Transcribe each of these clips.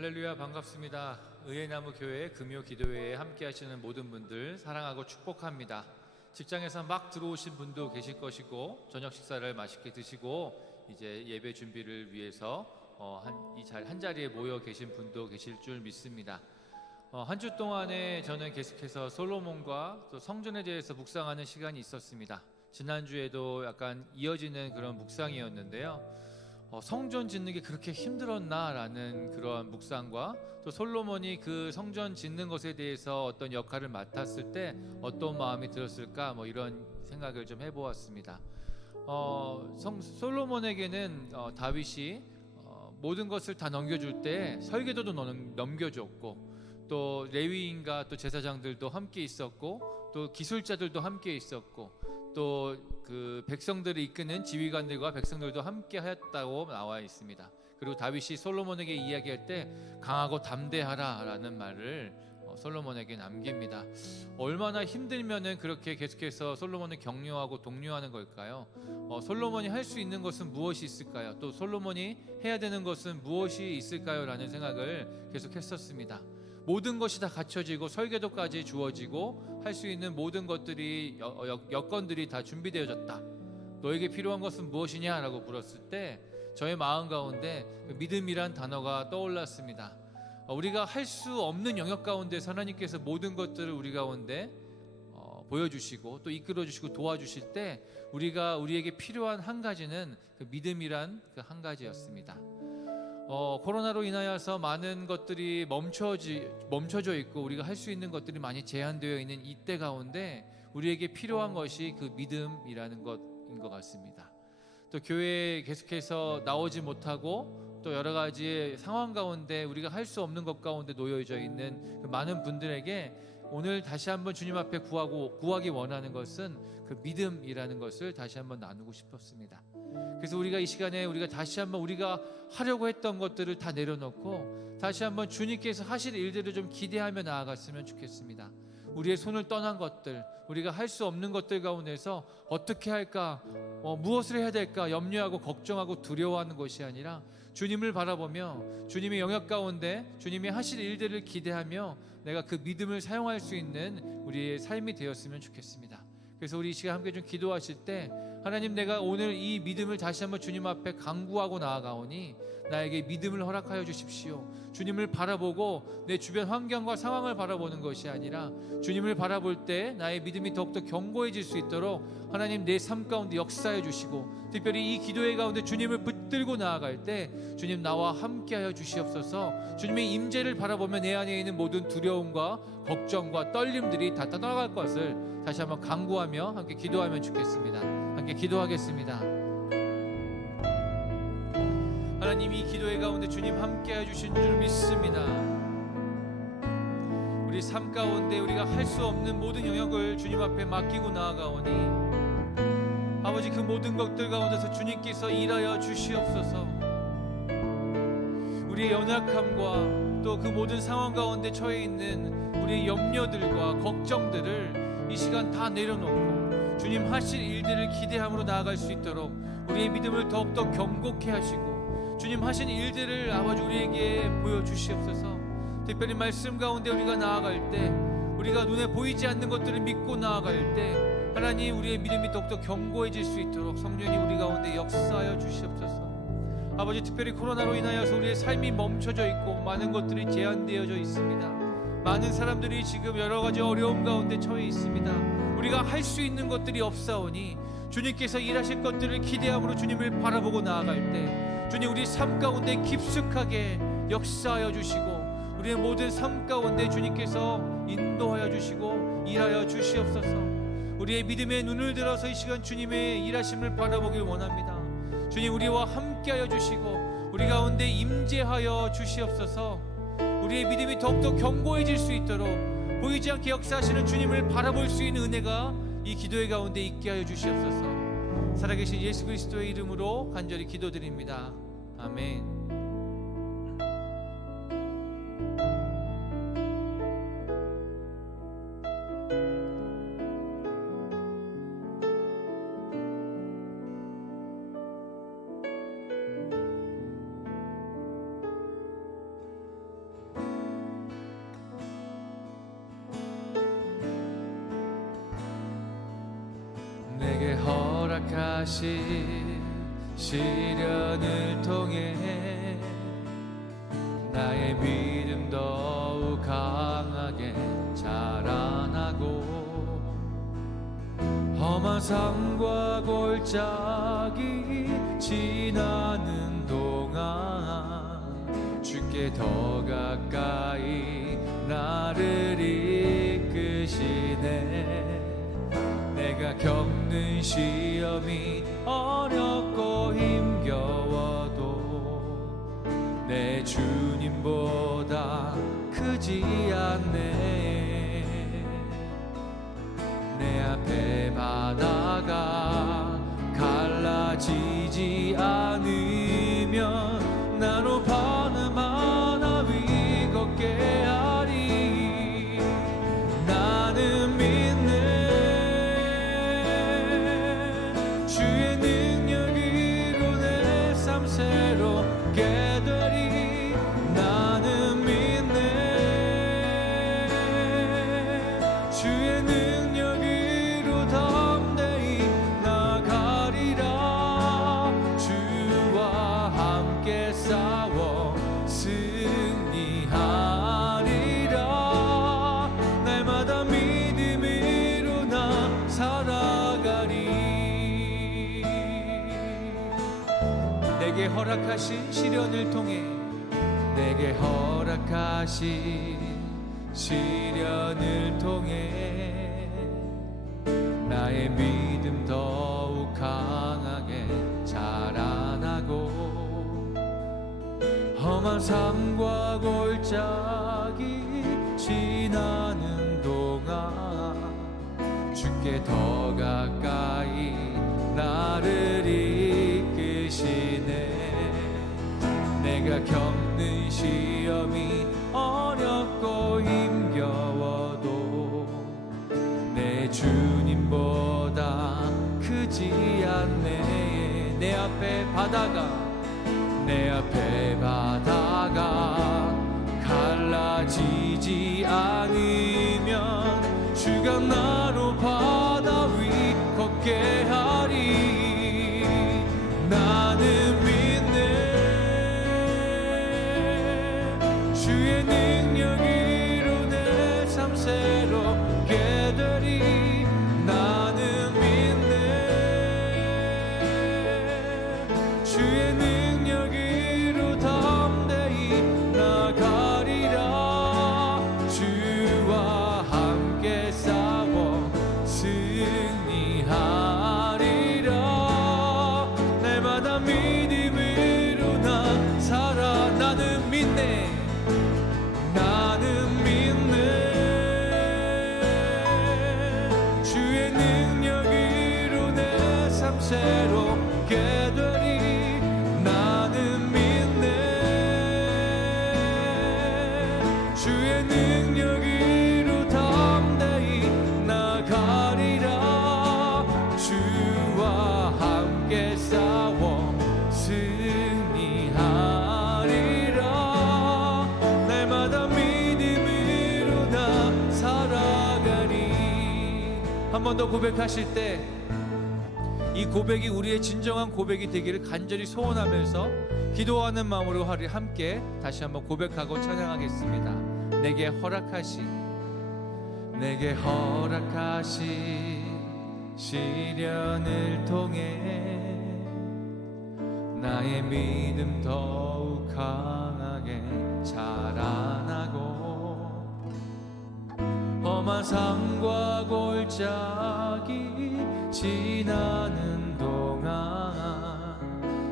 할렐루야, 반갑습니다. 의회나무 교회 금요 기도회에 함께 하시는 모든 분들 사랑하고 축복합니다. 직장에서 막 들어오신 분도 계실 것이고 저녁 식사를 맛있게 드시고 이제 예배 준비를 위해서 한 자리에 모여 계신 분도 계실 줄 믿습니다. 한 주 동안에 저는 계속해서 솔로몬과 또 성전에 대해서 묵상하는 시간이 있었습니다. 지난주에도 약간 이어지는 그런 묵상이었는데요. 성전 짓는 게 그렇게 힘들었나라는 그러한 묵상과 또 솔로몬이 그 성전 짓는 것에 대해서 어떤 역할을 맡았을 때 어떤 마음이 들었을까 이런 생각을 좀 해보았습니다. 솔로몬에게는 다윗이 모든 것을 다 넘겨줄 때 설계도도 넘겨줬고 또 레위인과 또 제사장들도 함께 있었고 또 기술자들도 함께 있었고 또 그 백성들을 이끄는 지휘관들과 백성들도 함께 하였다고 나와 있습니다. 그리고 다윗이 솔로몬에게 이야기할 때 강하고 담대하라 라는 말을 솔로몬에게 남깁니다. 얼마나 힘들면은 그렇게 계속해서 솔로몬을 격려하고 독려하는 걸까요? 솔로몬이 할 수 있는 것은 무엇이 있을까요? 또 솔로몬이 해야 되는 것은 무엇이 있을까요? 라는 생각을 계속 했었습니다. 모든 것이 다 갖춰지고 설계도까지 주어지고 할 수 있는 모든 것들이 여건들이 다 준비되어졌다. 너에게 필요한 것은 무엇이냐? 라고 물었을 때 저의 마음 가운데 믿음이란 단어가 떠올랐습니다. 우리가 할 수 없는 영역 가운데 하나님께서 모든 것들을 우리 가운데 보여주시고 또 이끌어주시고 도와주실 때 우리에게 필요한 한 가지는 그 믿음이란 그 한 가지였습니다. 코로나로 인하여서 많은 것들이 멈춰져 있고 우리가 할 수 있는 것들이 많이 제한되어 있는 이때 가운데 우리에게 필요한 것이 그 믿음이라는 것인 것 같습니다. 또 교회에 계속해서 나오지 못하고 또 여러 가지의 상황 가운데 우리가 할 수 없는 것 가운데 놓여져 있는 그 많은 분들에게 오늘 다시 한번 주님 앞에 구하기 원하는 것은 그 믿음이라는 것을 다시 한번 나누고 싶었습니다. 그래서 우리가 이 시간에 다시 한번 우리가 하려고 했던 것들을 다 내려놓고 다시 한번 주님께서 하실 일들을 좀 기대하며 나아갔으면 좋겠습니다. 우리의 손을 떠난 것들, 우리가 할 수 없는 것들 가운데서 어떻게 할까, 무엇을 해야 될까 염려하고 걱정하고 두려워하는 것이 아니라 주님을 바라보며 주님의 영역 가운데 주님이 하실 일들을 기대하며 내가 그 믿음을 사용할 수 있는 우리의 삶이 되었으면 좋겠습니다. 그래서 우리 이 시간 함께 좀 기도하실 때 하나님, 내가 오늘 이 믿음을 다시 한번 주님 앞에 간구하고 나아가오니 나에게 믿음을 허락하여 주십시오. 주님을 바라보고 내 주변 환경과 상황을 바라보는 것이 아니라 주님을 바라볼 때 나의 믿음이 더욱더 견고해질 수 있도록 하나님 내 삶 가운데 역사해 주시고 특별히 이 기도회 가운데 주님을 붙들고 나아갈 때 주님 나와 함께하여 주시옵소서. 주님의 임재를 바라보면 내 안에 있는 모든 두려움과 걱정과 떨림들이 다 떠나갈 것을 다시 한번 간구하며 함께 기도하면 좋겠습니다. 함께 기도하겠습니다. 하나님, 이 기도회 가운데 주님 함께해 주신 줄 믿습니다. 우리 삶 가운데 우리가 할 수 없는 모든 영역을 주님 앞에 맡기고 나아가오니 아버지, 그 모든 것들 가운데서 주님께서 일하여 주시옵소서. 우리의 연약함과 또 그 모든 상황 가운데 처해 있는 우리의 염려들과 걱정들을 이 시간 다 내려놓고 주님 하실 일들을 기대함으로 나아갈 수 있도록 우리의 믿음을 더욱더 견고케 하시고 주님 하신 일들을 아버지 우리에게 보여주시옵소서. 특별히 말씀 가운데 우리가 나아갈 때 우리가 눈에 보이지 않는 것들을 믿고 나아갈 때 하나님, 우리의 믿음이 더욱더 견고해질 수 있도록 성령이 우리 가운데 역사하여 주시옵소서. 아버지, 특별히 코로나로 인하여서 우리의 삶이 멈춰져 있고 많은 것들이 제한되어져 있습니다. 많은 사람들이 지금 여러 가지 어려움 가운데 처해 있습니다. 우리가 할 수 있는 것들이 없사오니 주님께서 일하실 것들을 기대함으로 주님을 바라보고 나아갈 때 주님, 우리 삶 가운데 깊숙하게 역사하여 주시고 우리의 모든 삶 가운데 주님께서 인도하여 주시고 일하여 주시옵소서. 우리의 믿음의 눈을 들어서 이 시간 주님의 일하심을 바라보길 원합니다. 주님, 우리와 함께하여 주시고 우리 가운데 임재하여 주시옵소서. 우리의 믿음이 더욱더 견고해질 수 있도록 보이지 않게 역사하시는 주님을 바라볼 수 있는 은혜가 이 기도회 가운데 있게 하여 주시옵소서. 살아계신 예수 그리스도의 이름으로 간절히 기도드립니다. 아멘. 허락하신 시련을 통해 나의 믿음 더욱 강하게 자라나고 험한 산과 골짜기 지나는 동안 주께 더 가까이 나를 이끄시네. 내가 겪는 시험이 어렵고 힘겨워도 내 주님보다 크지 않네. 내 앞에 바다가 갈라지지 않으면 나로 바나마나 위 걷게 하리. 나는 믿네. 주의 능력으로 내 삶 새롭게 되리. 나는 믿네. 주의 능력으로 담대히 나가리라. 주와 함께 싸워 승리하리라. 날마다 믿음으로 나 살아가리. 내게 허락하신 시련을 통해 내게 허락하신 시련을 통해 나의 믿음 더욱 강하게 자라나고 험한 산과 골짜기 지나는 동안 주께 더 가까이 나를 이끄시네. 내가 겪는 시험이 어렵고 힘겨워도 내 주님보다 크지 않네. 내 앞에 바다가 갈라지지 않으면 주가 나로 바다 위 걷게 하리. 나는 믿네. 주의 능력으로 내 삶 새롭게 되리. 나는 믿네. 주의 능력으로 담대히 나가리라. 주와 함께 싸워 승리하리라. 날마다 믿음으로 나 살아. 나는 믿네. 나는 믿네. 주의 능력으로 내 삶 새롭게 되리. 나는 믿네. 주의 능력으로 담대히 나가리라. 주와 함께 싸워 승리하리라. 날마다 믿음으로 나 살아가리. 한 번 더 고백하실 때 이 고백이 우리의 진정한 고백이 되기를 간절히 소원하면서 기도하는 마음으로 함께 다시 한번 고백하고 찬양하겠습니다. 내게 허락하신 시련을 통해 나의 믿음 더욱 강하게 자라나고 험한 산과 골짜기 지나는 동안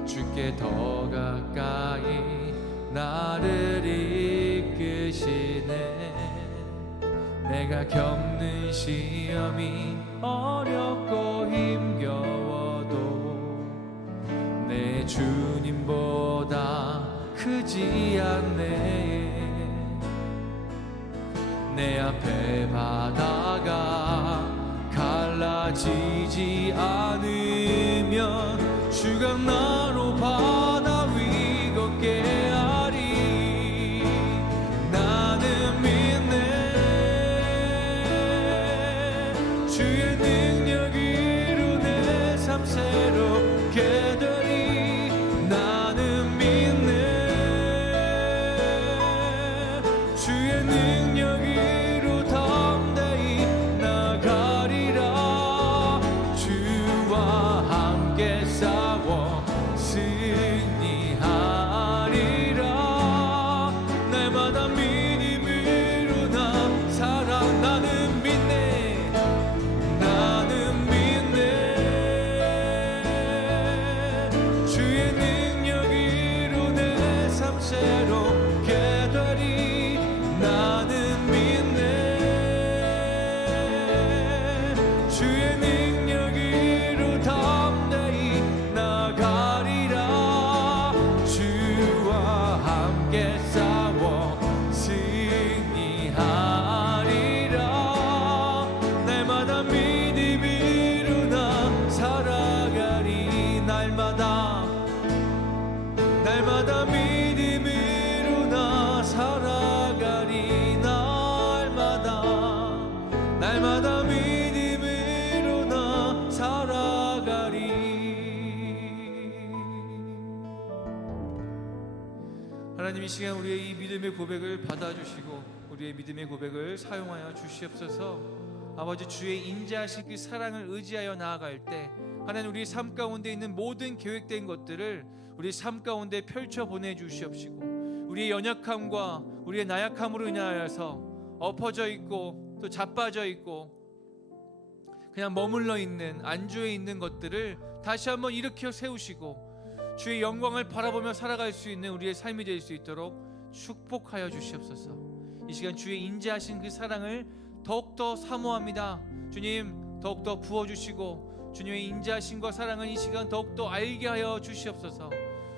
주께 더 가까이 나를 이끄시네. 내가 겪는 시험이 어렵고 힘겨워도 내 주님보다 크지 않네. 내 앞에 바다가 갈라지지 않으면 주가 나로 바다 위 걷게 하리. 나는 믿네. 주의 능력으로 내 삶 새로 날마다 믿음으로 나 살아가리. 날마다 믿음으로 나 살아가리. 하나님, 이 시간 우리의 이 믿음의 고백을 받아주시고 우리의 믿음의 고백을 사용하여 주시옵소서. 아버지, 주의 인자하신 그 사랑을 의지하여 나아갈 때 하나님, 우리 삶 가운데 있는 모든 계획된 것들을 우리 삶 가운데 펼쳐 보내주시옵시고, 우리의 연약함과 우리의 나약함으로 인하여서 엎어져 있고 또 자빠져 있고 그냥 머물러 있는 안주해 있는 것들을 다시 한번 일으켜 세우시고 주의 영광을 바라보며 살아갈 수 있는 우리의 삶이 될 수 있도록 축복하여 주시옵소서. 이 시간 주의 인자하신 그 사랑을 더욱더 사모합니다. 주님, 더욱더 부어주시고 주님의 인자하심과 사랑을 이 시간 더욱더 알게 하여 주시옵소서.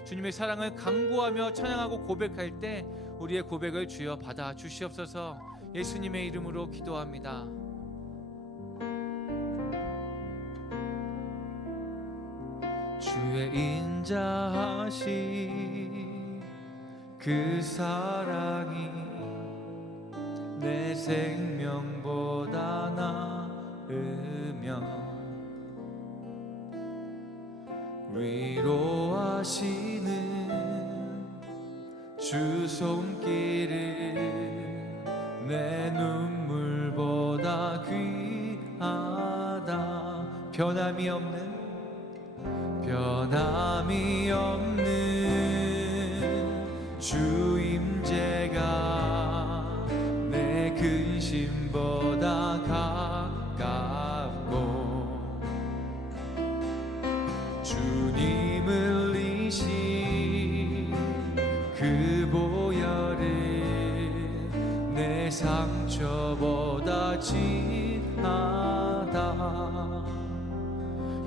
주님의 사랑을 간구하며 찬양하고 고백할 때 우리의 고백을 주여 받아 주시옵소서. 예수님의 이름으로 기도합니다. 주의 인자하신 그 사랑이 내 생명보다 나으며 위로하시는 주 손길을 내 눈물보다 귀하다. 변함이 없는 주 임재가 내 근심보다 가깝고 주님 흘리신 그 보혈을 내 상처보다 진하다.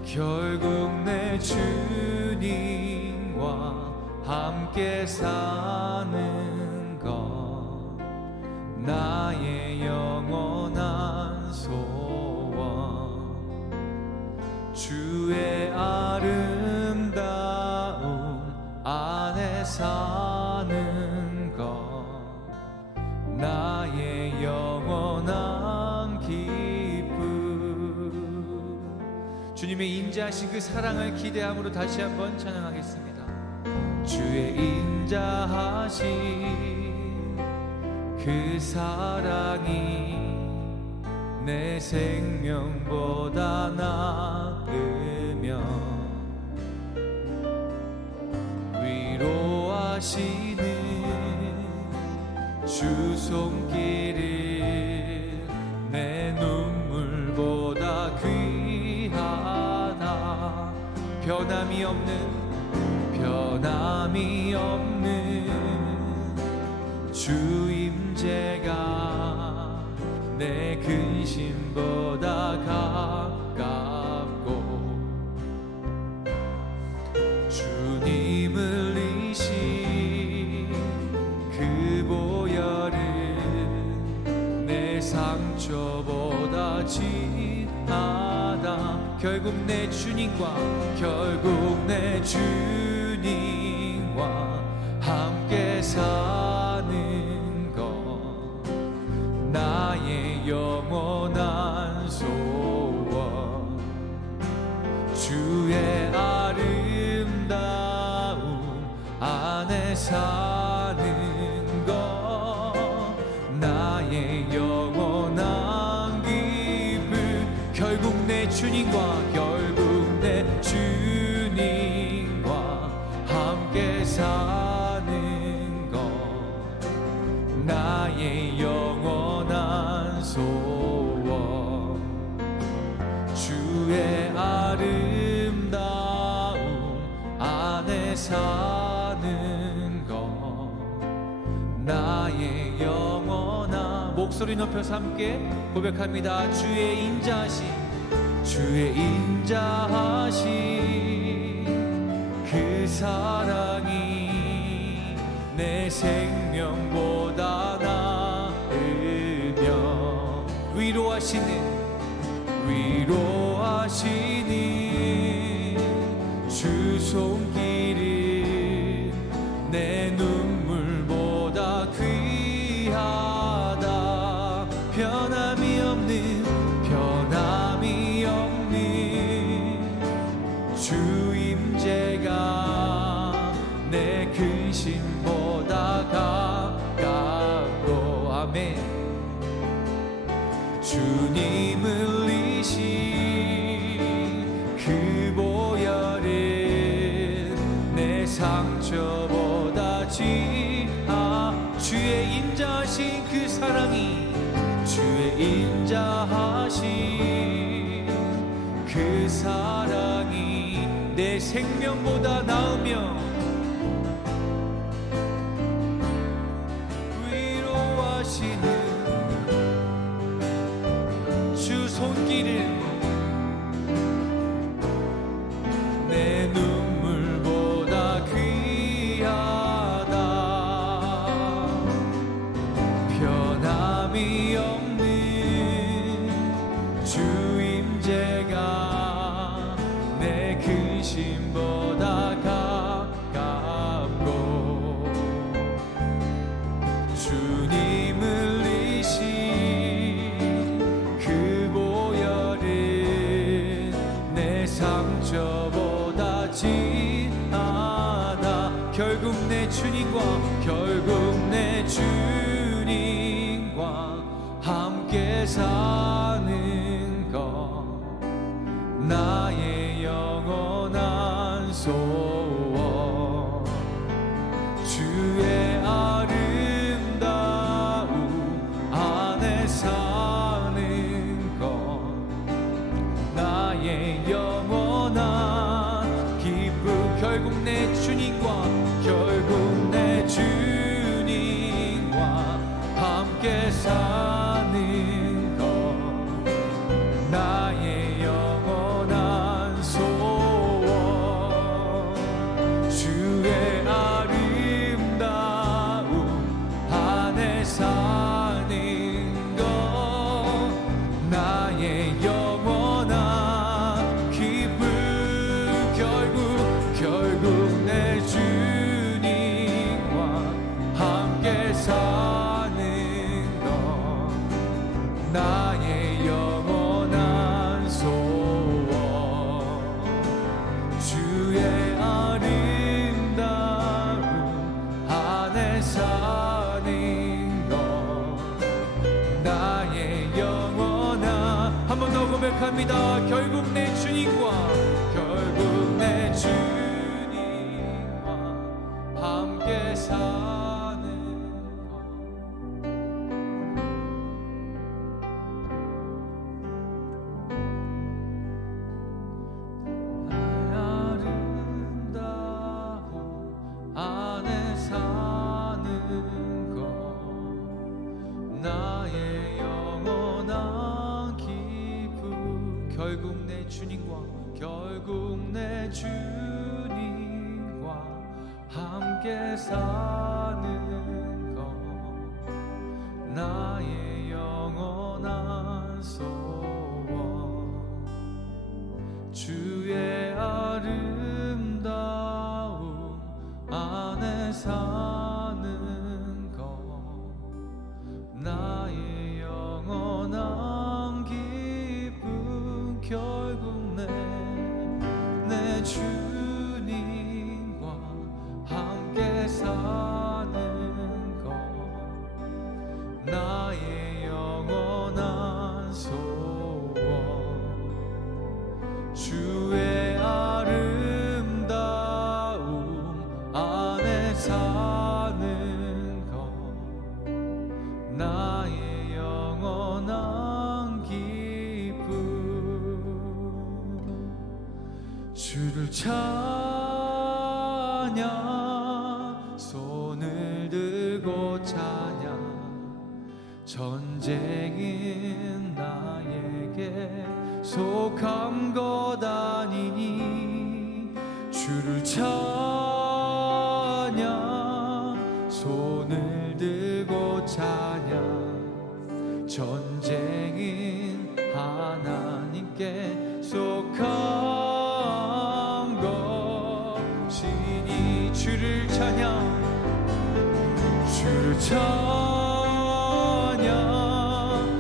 결국 내 주님과 함께 사는 것 나의 영원한 소원. 주의 아름다움 안에 사는 것 나의 영원한 기쁨. 주님의 인자하신 그 사랑을 기대함으로 다시 한번 찬양하겠습니다. 주의 인자하신 그 사랑이 내 생명보다 나으며 위로하시는 주 손길을 내 눈물보다 귀하다. 변함이 없는 주 임재가 내 근심보다 가깝고 주님 흘리신 그 보혈을 내 상처보다 진하다. 결국 내 주님과 함께 사는 것 나의 영원한 소원. 주의 아름다움 안에 사는 것 나의 영원한 기쁨. 결국 내 주님과 함께 사는 것 나의 영원한 소원. 주의 아름다움 안에 사는 것 나의 영원한. 목소리 높여서 함께 고백합니다. 주의 인자하신 그 사랑이 내 생명보다 나으며 위로하시는 주 손길을 내 근심보다 가깝고 아멘. 주님 흘리신 그 보혈은 내 상처보다 주의 인자하신 그 사랑이, 주의 인자하신 그 사랑이 내 생명보다 나으며 위로하시는 주 손길은 내 눈물보다 귀하다. 변함이 없는 주 임재가 내 근심보다 가깝고 주님 흘리신 그 보혈은 내 상처보다 진하다. 결국 내 주님과 함께 사는 것, 나의 영원한 소원. 주의 아름다움 안에 사는 것, 나의 영원한 기쁨. 결국 내 주님과 함께 사는 것, 나의 영원한 소원. 주의 아름다움 안에 사는 것, 나의 영원한 기쁨. 결국 내 주님과 함께 사는 나의 영원한 소원. 주의 아름다움 안에 사는 것, 나의 영원한. 한 번 더 고백합니다. 결국 내 주님과 함께 사는 것. 안에 사는 것, 나의 영원한 기쁨. 결국 내 주님과 함께 사는 것, 나의 영원한 소원. 주의 아름다움 안에 사는 것, 나의 영원한 기쁨. 결국 내 주님과 함께 사는 것, 나의 영원한 소원. 주의 아름다움 안에 사는 것, 나의 영원한 기쁨. 주를 찬양, 손을 들고 찬양. 전쟁은 나에게 속한 것 아니니. 주를 찬양, 손을 들고 찬양. 전쟁은 하나님께 속한 것이니. 주를 찬양, 주를 찬양,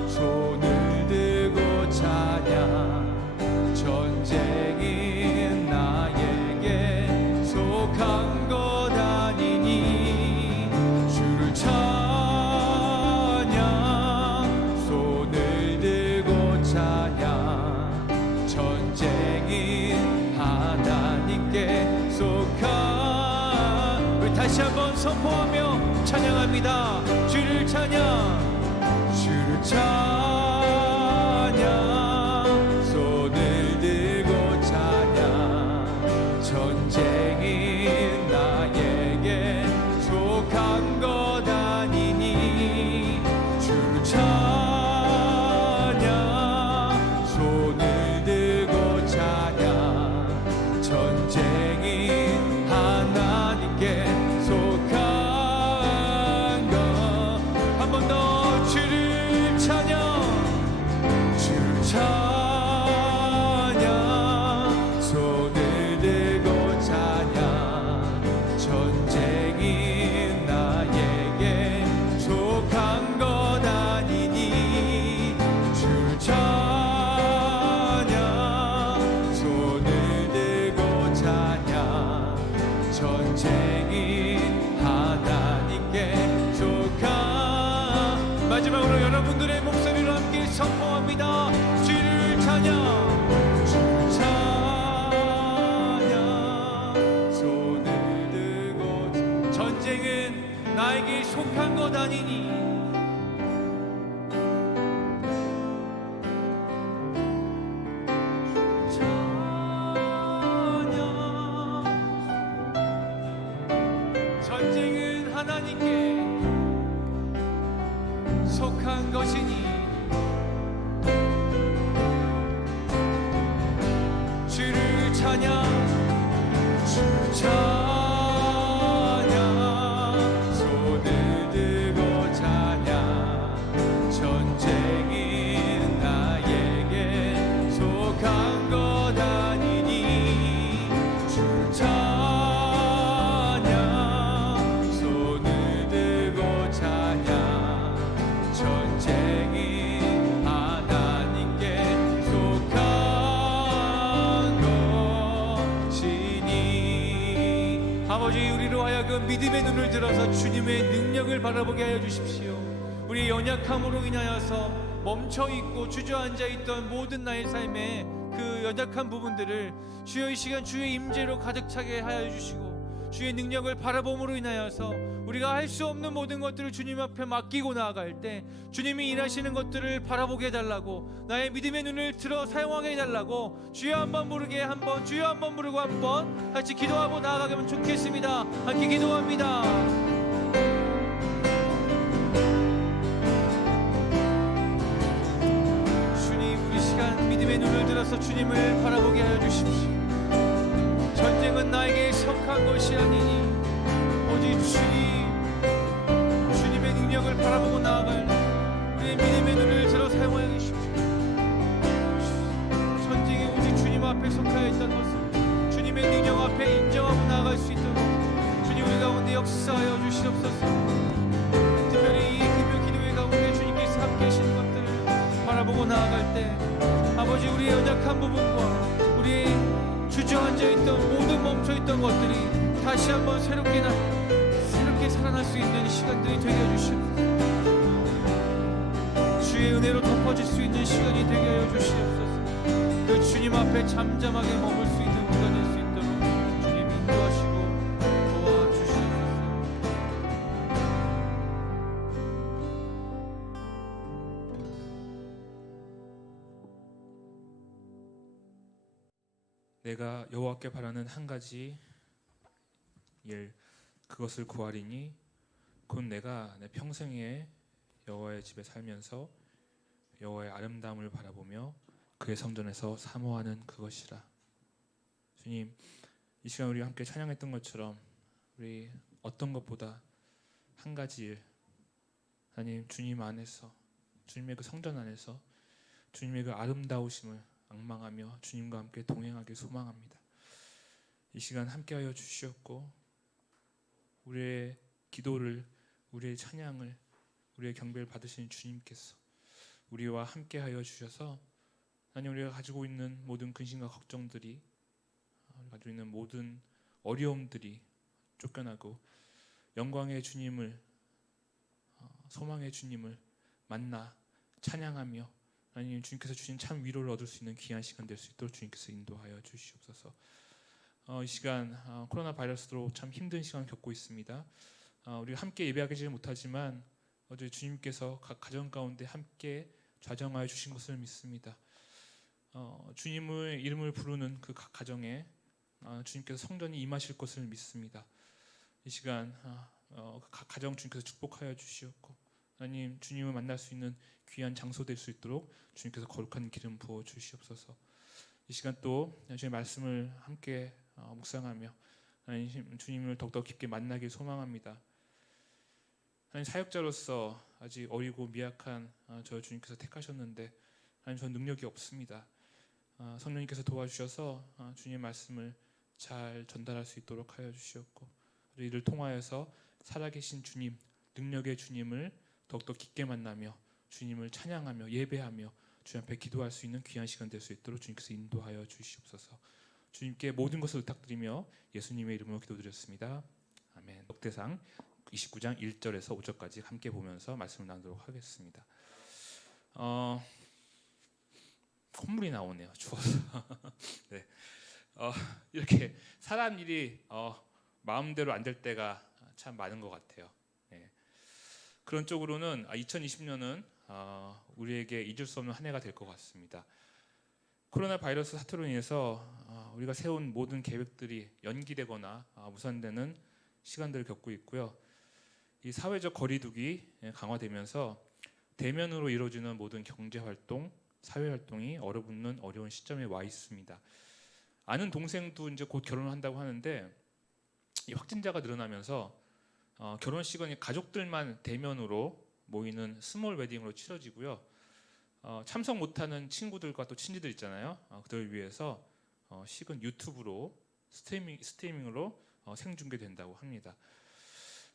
손을 들고 찬양. 전쟁은 나에게 속한 것 아니니. 한번 선포하며 찬양합니다. 주를 찬양, 주를 찬양, 손을 들고 찬양. 전쟁이 나에게 속한 것 아니니 주를 찬양, 손을 들고 찬양. 전쟁이 하나님께 속한 것. 한 번 더 주를 찬양, 주를 찬양, 손을 들고 찬양. 전쟁이 나에게 속한 것 아니니 주를 찬양, 손을 들고 찬양. 전쟁이 하나님께 속한. 마지막으로 여러분들의 목소리로 함께 선포합니다. 주를 찬양, 주를 찬양, 손을 들고. 전쟁은 나에게 속한 것 아니니 전쟁은 하나님께 속한 것이니 주를 찬양, 주를 찬양, 손을 들고 찬양. 전쟁이 나에게 속한 것 아니니 주를 찬양, 손을 들고 찬양. 전쟁이 하나님께 속한 것이니. 아버지, 우리로 하여금 믿음의 눈을 들어서 주님의 능력을 바라보게 하여 주십시오. 우리의 연약함으로 인하여서 멈춰있고 주저앉아있던 모든 나의 삶의 그 연약한 부분들을 주여 이 시간 주의 임재로 가득 차게 하여 주시고, 주의 능력을 바라봄으로 인하여서 우리가 할 수 없는 모든 것들을 주님 앞에 맡기고 나아갈 때 주님이 일하시는 것들을 바라보게 해달라고, 나의 믿음의 눈을 들어 사용하게 해달라고 주여 한번 부르게, 한번 주여 한번 부르고 한번 같이 기도하고 나아가면 좋겠습니다. 함께 기도합니다. 주님, 우리 시간 믿음의 눈을 들어서 주님을 바라보게 하여 주십시오. 전쟁은 나에게 속한 것이 아니니 오직 주님의 능력을 바라보고 나아갈 우리의 믿음의 눈을 들어 사용하여 주십시오. 전쟁이 오직 주님 앞에 속하여 있던 것을 주님의 능력 앞에 인정하고 나아갈 수 있도록 주님 우리 가운데 역사하여 주시옵소서. 특별히 이 금요 기도회 가운데 주님께서 함께 하시는 것들을 바라보고 나아갈 때 아버지, 우리의 연약한 부분과 우리의 주저앉아있던 모든 멈춰있던 것들이 다시 한번 새롭게 살아날 수 있는 시간들이 되게 해주시옵소서. 주의 은혜로 덮어질 수 있는 시간이 되게 하여 주시옵소서. 그 주님 앞에 잠잠하게 머물 수 있는 우리가 될 수 있도록 주님 인도하시고 도와주시옵소서. 내가 여호와께 바라는 한 가지 일, 그것을 구하리니 곧 내가 내 평생에 여호와의 집에 살면서 여호와의 아름다움을 바라보며 그의 성전에서 사모하는 그것이라. 주님, 이 시간 우리 함께 찬양했던 것처럼 우리 어떤 것보다 한 가지 일, 하나님, 주님 안에서, 주님의 그 성전 안에서 주님의 그 아름다우심을 앙망하며 주님과 함께 동행하길 소망합니다. 이 시간 함께하여 주시옵고 우리의 기도를, 우리의 찬양을, 우리의 경배를 받으시는 주님께서 우리와 함께하여 주셔서 하나님, 우리가 가지고 있는 모든 근심과 걱정들이, 가지고 있는 모든 어려움들이 쫓겨나고 영광의 주님을, 소망의 주님을 만나 찬양하며 하나님, 주님께서 주신 참 위로를 얻을 수 있는 귀한 시간 될 수 있도록 주님께서 인도하여 주시옵소서. 이 시간 코로나 바이러스로 참 힘든 시간을 겪고 있습니다. 우리가 함께 예배하지 못하지만 어제 주님께서 각 가정 가운데 함께 좌정하여 주신 것을 믿습니다. 주님의 이름을 부르는 그 각 가정에 주님께서 성전이 임하실 것을 믿습니다. 이 시간 각 가정 주님께서 축복하여 주시옵고, 하나님 주님을 만날 수 있는 귀한 장소 될 수 있도록 주님께서 거룩한 기름 부어 주시옵소서. 이 시간 또 주님의 말씀을 함께 묵상하며 하나님 주님을 더욱더 깊게 만나길 소망합니다. 하나님 사역자로서 아직 어리고 미약한 저 주님께서 택하셨는데 하나님 전 능력이 없습니다. 성령님께서 도와주셔서 주님의 말씀을 잘 전달할 수 있도록 하여 주시옵고, 이를 통하여서 살아계신 주님, 능력의 주님을 더욱더 깊게 만나며 주님을 찬양하며 예배하며 주님 앞에 기도할 수 있는 귀한 시간 될 수 있도록 주님께서 인도하여 주시옵소서. 주님께 모든 것을 부탁드리며 예수님의 이름으로 기도드렸습니다. 아멘. 역대상 29장 1절에서 5절까지 함께 보면서 말씀을 나누도록 하겠습니다. 콧물이 나오네요. 추워서. 네. 이렇게 사람 일이 마음대로 안 될 때가 참 많은 것 같아요. 네. 그런 쪽으로는 2020년은 우리에게 잊을 수 없는 한 해가 될 것 같습니다. 코로나 바이러스 사태로 인해서 우리가 세운 모든 계획들이 연기되거나 무산되는 시간들을 겪고 있고요. 이 사회적 거리두기 강화되면서 대면으로 이루어지는 모든 경제 활동, 사회 활동이 얼어붙는 어려운 시점에 와 있습니다. 아는 동생도 이제 곧 결혼을 한다고 하는데 이 확진자가 늘어나면서 결혼식은 가족들만 대면으로 모이는 스몰 웨딩으로 치러지고요. 참석 못하는 친구들과 또 친지들 있잖아요. 그들을 위해서 식은 유튜브로 스트리밍으로 생중계된다고 합니다.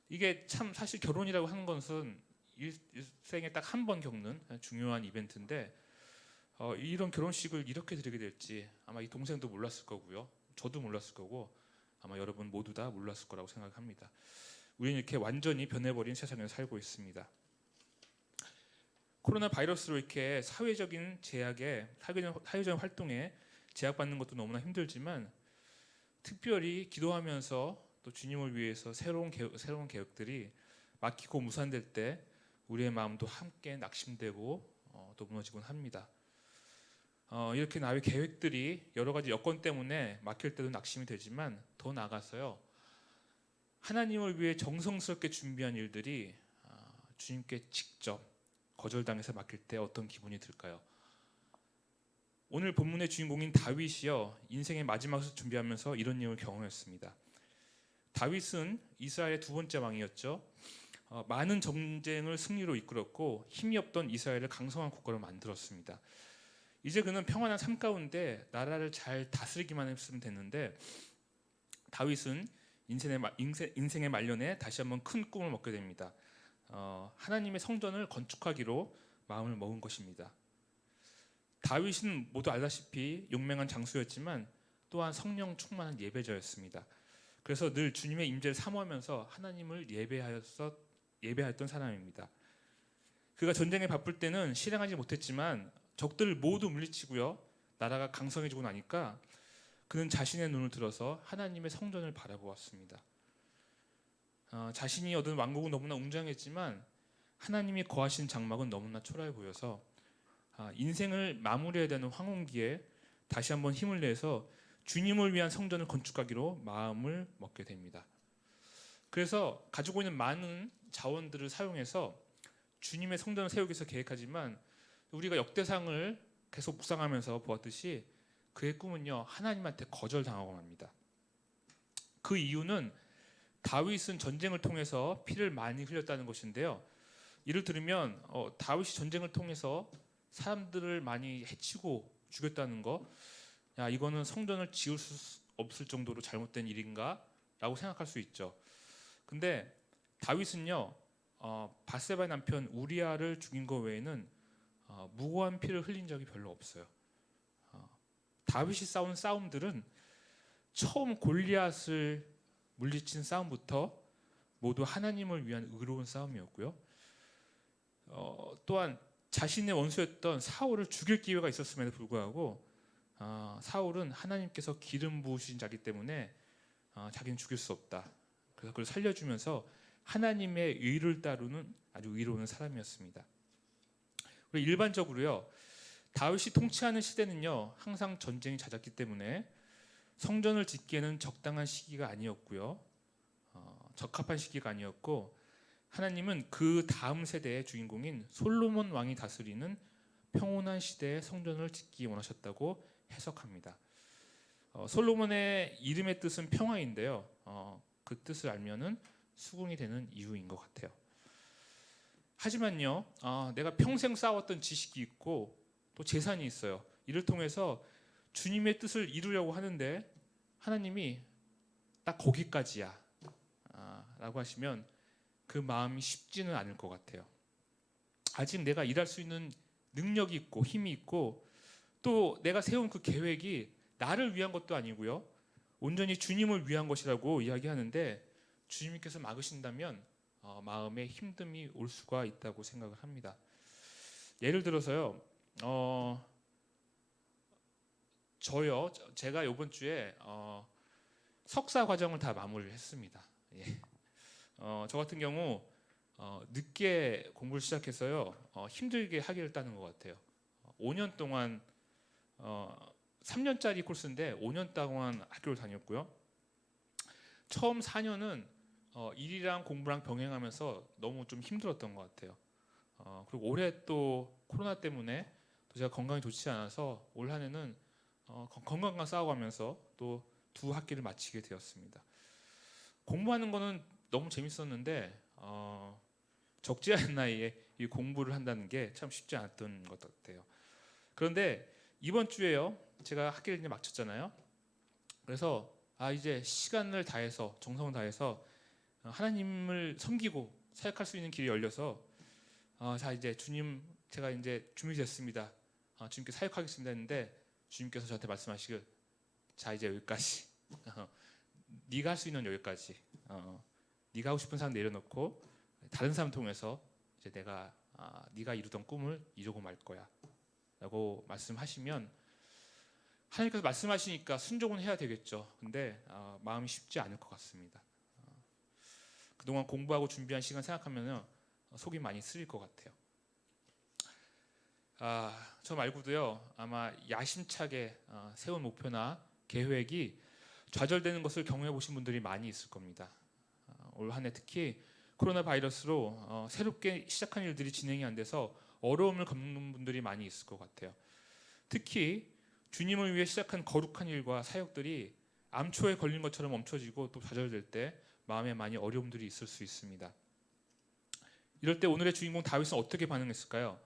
이게 참 사실 결혼이라고 하는 것은 일생에 딱 한 번 겪는 중요한 이벤트인데 이런 결혼식을 이렇게 드리게 될지 아마 이 동생도 몰랐을 거고요. 저도 몰랐을 거고 아마 여러분 모두 다 몰랐을 거라고 생각합니다. 우리는 이렇게 완전히 변해버린 세상에 살고 있습니다. 코로나 바이러스로 이렇게 사회적인 제약에 사회적인 활동에 제약받는 것도 너무나 힘들지만 특별히 기도하면서 또 주님을 위해서 새로운 계획들이 막히고 무산될 때 우리의 마음도 함께 낙심되고 또 무너지곤 합니다. 이렇게 나의 계획들이 여러 가지 여건 때문에 막힐 때도 낙심이 되지만 더 나아가서요, 하나님을 위해 정성스럽게 준비한 일들이 주님께 직접 거절당해서 막힐 때 어떤 기분이 들까요? 오늘 본문의 주인공인 다윗이요, 인생의 마지막을 준비하면서 이런 일을 경험했습니다. 다윗은 이스라엘의 두 번째 왕이었죠. 많은 전쟁을 승리로 이끌었고 힘이 없던 이스라엘을 강성한 국가로 만들었습니다. 이제 그는 평안한 삶 가운데 나라를 잘 다스리기만 했으면 됐는데 다윗은 인생의 말년에 다시 한번 큰 꿈을 먹게 됩니다. 하나님의 성전을 건축하기로 마음을 먹은 것입니다. 다윗은 모두 알다시피 용맹한 장수였지만 또한 성령 충만한 예배자였습니다. 그래서 늘 주님의 임재를 사모하면서 하나님을 예배하였던 사람입니다. 그가 전쟁에 바쁠 때는 실행하지 못했지만 적들을 모두 물리치고요, 나라가 강성해지고 나니까 그는 자신의 눈을 들어서 하나님의 성전을 바라보았습니다. 자신이 얻은 왕국은 너무나 웅장했지만 하나님이 거하신 장막은 너무나 초라해 보여서 인생을 마무리해야 되는 황혼기에 다시 한번 힘을 내서 주님을 위한 성전을 건축하기로 마음을 먹게 됩니다. 그래서 가지고 있는 많은 자원들을 사용해서 주님의 성전을 세우기 위해서 계획하지만 우리가 역대상을 계속 묵상하면서 보았듯이 그의 꿈은요, 하나님한테 거절당하고 맙니다. 그 이유는 다윗은 전쟁을 통해서 피를 많이 흘렸다는 것인데요. 이를 들으면 다윗이 전쟁을 통해서 사람들을 많이 해치고 죽였다는 거, 이거는 성전을 지을 수 없을 정도로 잘못된 일인가? 라고 생각할 수 있죠. 근데 다윗은요, 밧세바의 남편 우리아를 죽인 것 외에는 무고한 피를 흘린 적이 별로 없어요. 다윗이 싸운 싸움들은 처음 골리앗을 물리친 싸움부터 모두 하나님을 위한 의로운 싸움이었고요. 또한 자신의 원수였던 사울을 죽일 기회가 있었음에도 불구하고 사울은 하나님께서 기름 부으신 자기 때문에 자기는 죽일 수 없다. 그래서 그걸 살려주면서 하나님의 의를 따르는 아주 의로운 사람이었습니다. 그리고 일반적으로요, 다윗이 통치하는 시대는요 항상 전쟁이 잦았기 때문에 성전을 짓기에는 적당한 시기가 아니었고요, 적합한 시기가 아니었고, 하나님은 그 다음 세대의 주인공인 솔로몬 왕이 다스리는 평온한 시대에 성전을 짓기 원하셨다고 해석합니다. 솔로몬의 이름의 뜻은 평화인데요, 그 뜻을 알면은 수긍이 되는 이유인 것 같아요. 하지만요, 내가 평생 쌓았던 지식이 있고 또 재산이 있어요. 이를 통해서 주님의 뜻을 이루려고 하는데 하나님이 딱 거기까지야 라고 하시면 그 마음이 쉽지는 않을 것 같아요. 아직 내가 일할 수 있는 능력이 있고 힘이 있고 또 내가 세운 그 계획이 나를 위한 것도 아니고요, 온전히 주님을 위한 것이라고 이야기하는데 주님께서 막으신다면 마음에 힘듦이 올 수가 있다고 생각을 합니다. 예를 들어서요, 제가 이번 주에 석사 과정을 다 마무리를 했습니다. 예. 저 같은 경우 늦게 공부를 시작해서요 힘들게 학위를 따는 것 같아요. 5년 동안 3년짜리 코스인데 5년 동안 학교를 다녔고요. 처음 4년은 일이랑 공부랑 병행하면서 너무 좀 힘들었던 것 같아요. 그리고 올해 또 코로나 때문에 또 제가 건강이 좋지 않아서 올 한해는 건강과 싸워가면서 또 두 학기를 마치게 되었습니다. 공부하는 거는 너무 재밌었는데 적지 않은 나이에 이 공부를 한다는 게 참 쉽지 않았던 것 같아요. 그런데 이번 주에요, 제가 학기를 이제 마쳤잖아요. 그래서 이제 시간을 다해서 정성을 다해서 하나님을 섬기고 사역할 수 있는 길이 열려서 자 이제 주님 제가 이제 준비됐습니다. 주님께 사역하겠습니다 했는데 주님께서 저한테 말씀하시길, 자 이제 여기까지. 네가 할 수 있는 여기까지. 네가 하고 싶은 사람 내려놓고 다른 사람 통해서 이제 내가 네가 이루던 꿈을 이루고 말 거야라고 말씀하시면 하나님께서 말씀하시니까 순종은 해야 되겠죠. 근데 마음이 쉽지 않을 것 같습니다. 그동안 공부하고 준비한 시간 생각하면 속이 많이 쓰릴 것 같아요. 저 말고도요 아마 야심차게 세운 목표나 계획이 좌절되는 것을 경험해 보신 분들이 많이 있을 겁니다. 올 한 해 특히 코로나 바이러스로 새롭게 시작한 일들이 진행이 안 돼서 어려움을 겪는 분들이 많이 있을 것 같아요. 특히 주님을 위해 시작한 거룩한 일과 사역들이 암초에 걸린 것처럼 멈춰지고 또 좌절될 때 마음에 많이 어려움들이 있을 수 있습니다. 이럴 때 오늘의 주인공 다윗은 어떻게 반응했을까요?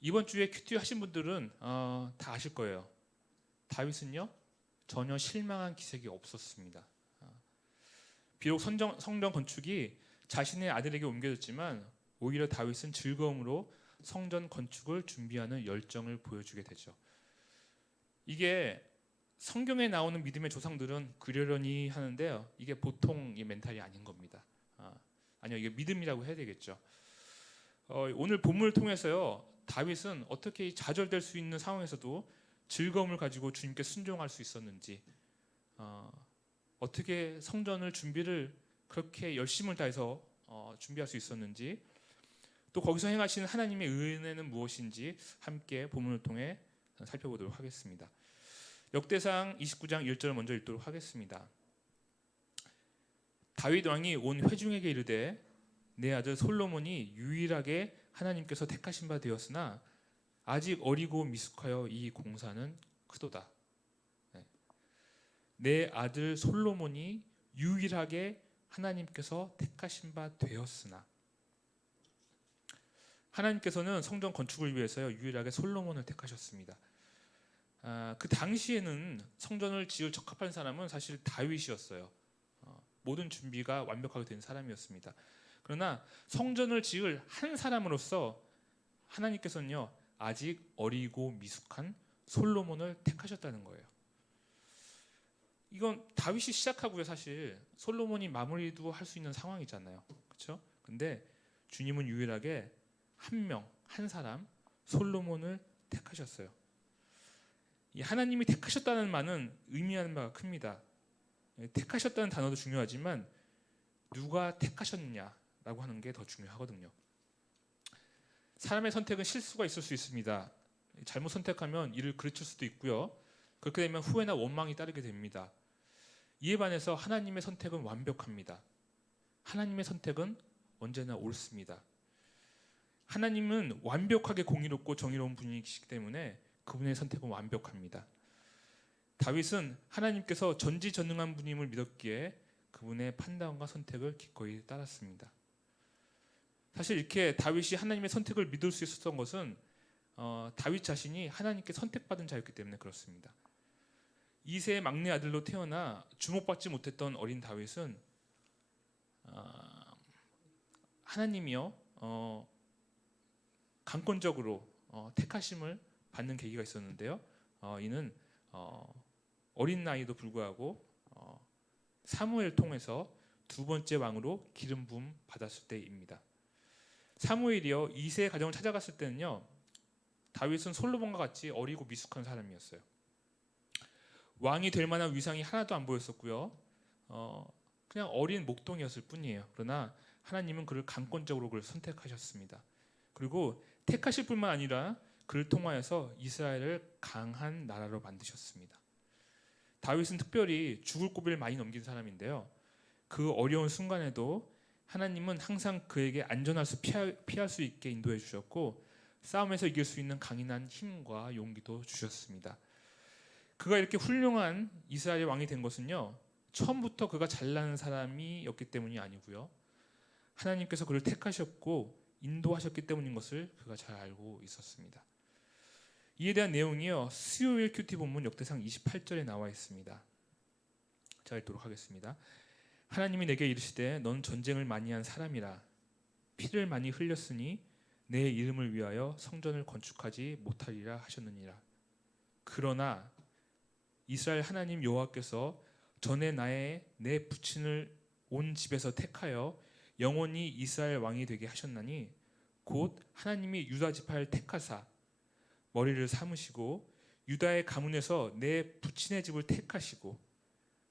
이번 주에 큐티 하신 분들은 다 아실 거예요. 다윗은요 전혀 실망한 기색이 없었습니다. 비록 성전 건축이 자신의 아들에게 옮겨졌지만 오히려 다윗은 즐거움으로 성전 건축을 준비하는 열정을 보여주게 되죠. 이게 성경에 나오는 믿음의 조상들은 그러려니 하는데요, 이게 보통 이 멘탈이 아닌 겁니다. 아니요, 이게 믿음이라고 해야 되겠죠. 오늘 본문을 통해서요 다윗은 어떻게 좌절될 수 있는 상황에서도 즐거움을 가지고 주님께 순종할 수 있었는지, 어떻게 성전을 준비를 그렇게 열심을 다해서 준비할 수 있었는지, 또 거기서 행하시는 하나님의 은혜는 무엇인지 함께 본문을 통해 살펴보도록 하겠습니다. 역대상 29장 1절 먼저 읽도록 하겠습니다. 다윗 왕이 온 회중에게 이르되 내 아들 솔로몬이 유일하게 하나님께서 택하신 바 되었으나 아직 어리고 미숙하여 이 공사는 크도다. 내 아들 솔로몬이 유일하게 하나님께서 택하신 바 되었으나, 하나님께서는 성전 건축을 위해서요 유일하게 솔로몬을 택하셨습니다. 그 당시에는 성전을 지을 적합한 사람은 사실 다윗이었어요. 모든 준비가 완벽하게 된 사람이었습니다. 그러나 성전을 지을 한 사람으로서 하나님께서는요 아직 어리고 미숙한 솔로몬을 택하셨다는 거예요. 이건 다윗이 시작하고요 사실 솔로몬이 마무리도 할 수 있는 상황이잖아요, 그렇죠? 근데 주님은 유일하게 한 사람 솔로몬을 택하셨어요. 이 하나님이 택하셨다는 말은 의미하는 바가 큽니다. 택하셨다는 단어도 중요하지만 누가 택하셨냐라고 하는 게 더 중요하거든요. 사람의 선택은 실수가 있을 수 있습니다. 잘못 선택하면 이를 그르칠 수도 있고요. 그렇게 되면 후회나 원망이 따르게 됩니다. 이에 반해서 하나님의 선택은 완벽합니다. 하나님의 선택은 언제나 옳습니다. 하나님은 완벽하게 공의롭고 정의로운 분이시기 때문에 그분의 선택은 완벽합니다. 다윗은 하나님께서 전지전능한 분임을 믿었기에 그분의 판단과 선택을 기꺼이 따랐습니다. 사실 이렇게 다윗이 하나님의 선택을 믿을 수 있었던 것은 다윗 자신이 하나님께 선택받은 자였기 때문에 그렇습니다. 이세의 막내 아들로 태어나 주목받지 못했던 어린 다윗은 하나님이요 강권적으로 택하심을 받는 계기가 있었는데요. 이는 어린 나이도 불구하고 사무엘 통해서 두 번째 왕으로 기름 부음 받았을 때입니다. 사무엘이요 이세의 가정을 찾아갔을 때는요 다윗은 솔로몬과 같이 어리고 미숙한 사람이었어요. 왕이 될 만한 위상이 하나도 안 보였었고요. 그냥 어린 목동이었을 뿐이에요. 그러나 하나님은 그를 강권적으로 그를 선택하셨습니다. 그리고 택하실 뿐만 아니라 그를 통하여서 이스라엘을 강한 나라로 만드셨습니다. 다윗은 특별히 죽을 고비를 많이 넘긴 사람인데요. 그 어려운 순간에도 하나님은 항상 그에게 안전할 수 피할 수 있게 인도해 주셨고 싸움에서 이길 수 있는 강인한 힘과 용기도 주셨습니다. 그가 이렇게 훌륭한 이스라엘의 왕이 된 것은요. 처음부터 그가 잘나는 사람이었기 때문이 아니고요. 하나님께서 그를 택하셨고 인도하셨기 때문인 것을 그가 잘 알고 있었습니다. 이에 대한 내용이요. 수요일 큐티 본문 역대상 28절에 나와 있습니다. 제가 읽도록 하겠습니다. 하나님이 내게 이르시되 너는 전쟁을 많이 한 사람이라 피를 많이 흘렸으니 내 이름을 위하여 성전을 건축하지 못하리라 하셨느니라. 그러나 이스라엘 하나님 여호와께서 전에 내 부친을 온 집에서 택하여 영원히 이스라엘 왕이 되게 하셨나니 곧 하나님이 유다 지파를 택하사 머리를 삼으시고 유다의 가문에서 내 부친의 집을 택하시고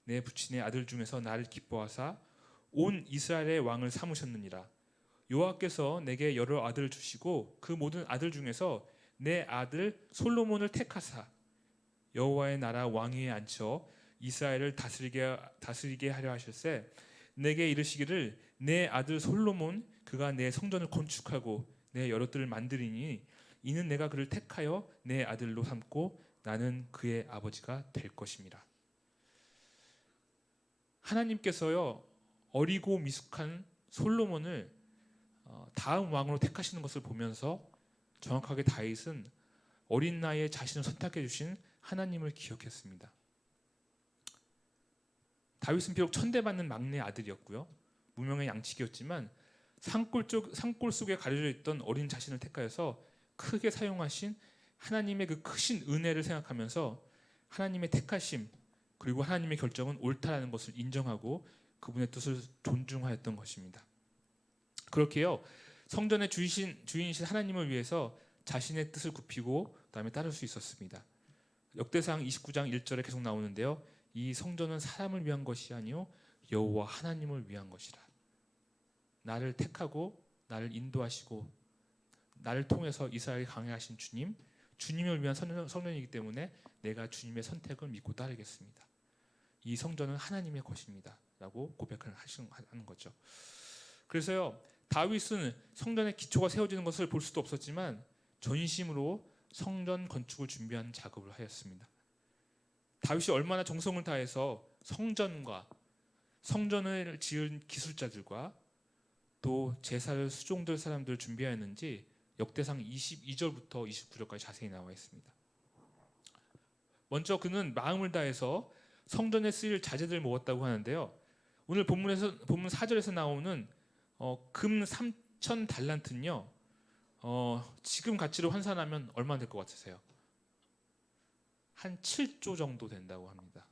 내 부친의 아들 중에서 나를 기뻐하사 온 이스라엘의 왕을 삼으셨느니라. 여호와께서 내게 여러 아들을 주시고 그 모든 아들 중에서 내 아들 솔로몬을 택하사 여호와의 나라 왕위에 앉혀 이스라엘을 다스리게 하려 하실세 내게 이르시기를 내 아들 솔로몬 그가 내 성전을 건축하고 내 여러 뜰을 만드리니 이는 내가 그를 택하여 내 아들로 삼고 나는 그의 아버지가 될 것임이라. 하나님께서요 어리고 미숙한 솔로몬을 다음 왕으로 택하시는 것을 보면서 정확하게 다윗은 어린 나이에 자신을 선택해 주신 하나님을 기억했습니다. 다윗은 비록 천대받는 막내 아들이었고요. 무명의 양치기였지만 산골 속에 가려져 있던 어린 자신을 택하여서 크게 사용하신 하나님의 그 크신 은혜를 생각하면서 하나님의 택하심 그리고 하나님의 결정은 옳다라는 것을 인정하고 그분의 뜻을 존중하였던 것입니다. 그렇게요. 성전의 주인이신 하나님을 위해서 자신의 뜻을 굽히고 그다음에 따를 수 있었습니다. 역대상 29장 1절에 계속 나오는데요. 이 성전은 사람을 위한 것이 아니요 여호와 하나님을 위한 것이라. 나를 택하고 나를 인도하시고 나를 통해서 이스라엘을 강해하신 주님을 위한 성전이기 때문에 내가 주님의 선택을 믿고 따르겠습니다. 이 성전은 하나님의 것입니다. 라고 고백하는 거죠. 그래서요. 다윗은 성전의 기초가 세워지는 것을 볼 수도 없었지만 전심으로 성전 건축을 준비하는 작업을 하였습니다. 다윗이 얼마나 정성을 다해서 성전을 지은 기술자들과 또 제사를 수종될 사람들을 준비하였는지 역대상 22절부터 29절까지 자세히 나와 있습니다. 먼저 그는 마음을 다해서 성전에 쓰일 자재들을 모았다고 하는데요. 오늘 본문 4절에서 나오는 금 3천 달란트는요. 지금 가치로 환산하면 얼마 될 것 같으세요? 한 7조 정도 된다고 합니다.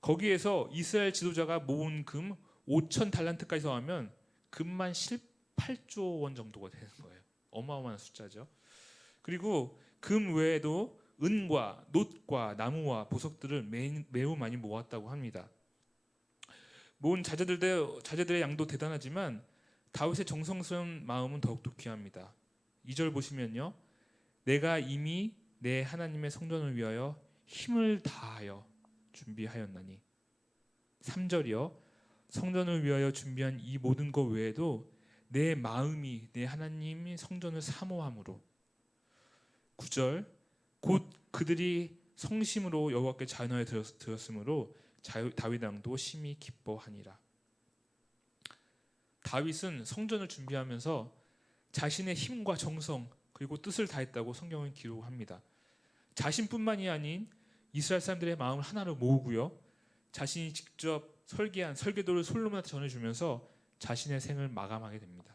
거기에서 이스라엘 지도자가 모은 금 5천 달란트까지 더하면 금만 18조 원 정도가 되는 거예요. 어마어마한 숫자죠. 그리고 금 외에도 은과 놋과 나무와 보석들을 매우 많이 모았다고 합니다. 모은 자재들의 양도 대단하지만 다윗의 정성스러운 마음은 더욱더 귀합니다. 2절 보시면요. 내가 이미 내 하나님의 성전을 위하여 힘을 다하여 준비하였나니. 3절이요. 성전을 위하여 준비한 이 모든 것 외에도 내 마음이 내 하나님의 성전을 사모함으로. 9절 곧 그들이 성심으로 여호와께 자연하여 드렸으므로 다윗 왕도 심히 기뻐하니라. 다윗은 성전을 준비하면서 자신의 힘과 정성 그리고 뜻을 다했다고 성경은 기록합니다. 자신뿐만이 아닌 이스라엘 사람들의 마음을 하나로 모으고요. 자신이 직접 설계한 설계도를 솔로몬한테 전해주면서 자신의 생을 마감하게 됩니다.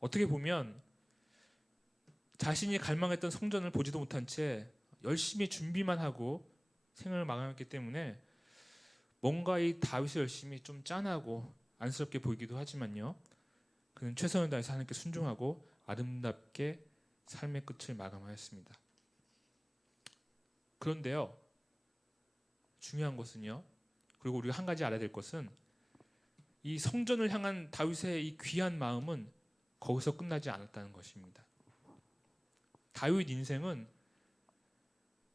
어떻게 보면 자신이 갈망했던 성전을 보지도 못한 채 열심히 준비만 하고 생을 마감했기 때문에 뭔가 이 다윗의 열심이 좀 짠하고 안쓰럽게 보이기도 하지만요. 그는 최선을 다해서 하나님께 순종하고 아름답게 삶의 끝을 마감하였습니다. 그런데요. 중요한 것은요. 그리고 우리가 한 가지 알아야 될 것은 이 성전을 향한 다윗의 이 귀한 마음은 거기서 끝나지 않았다는 것입니다. 다윗 인생은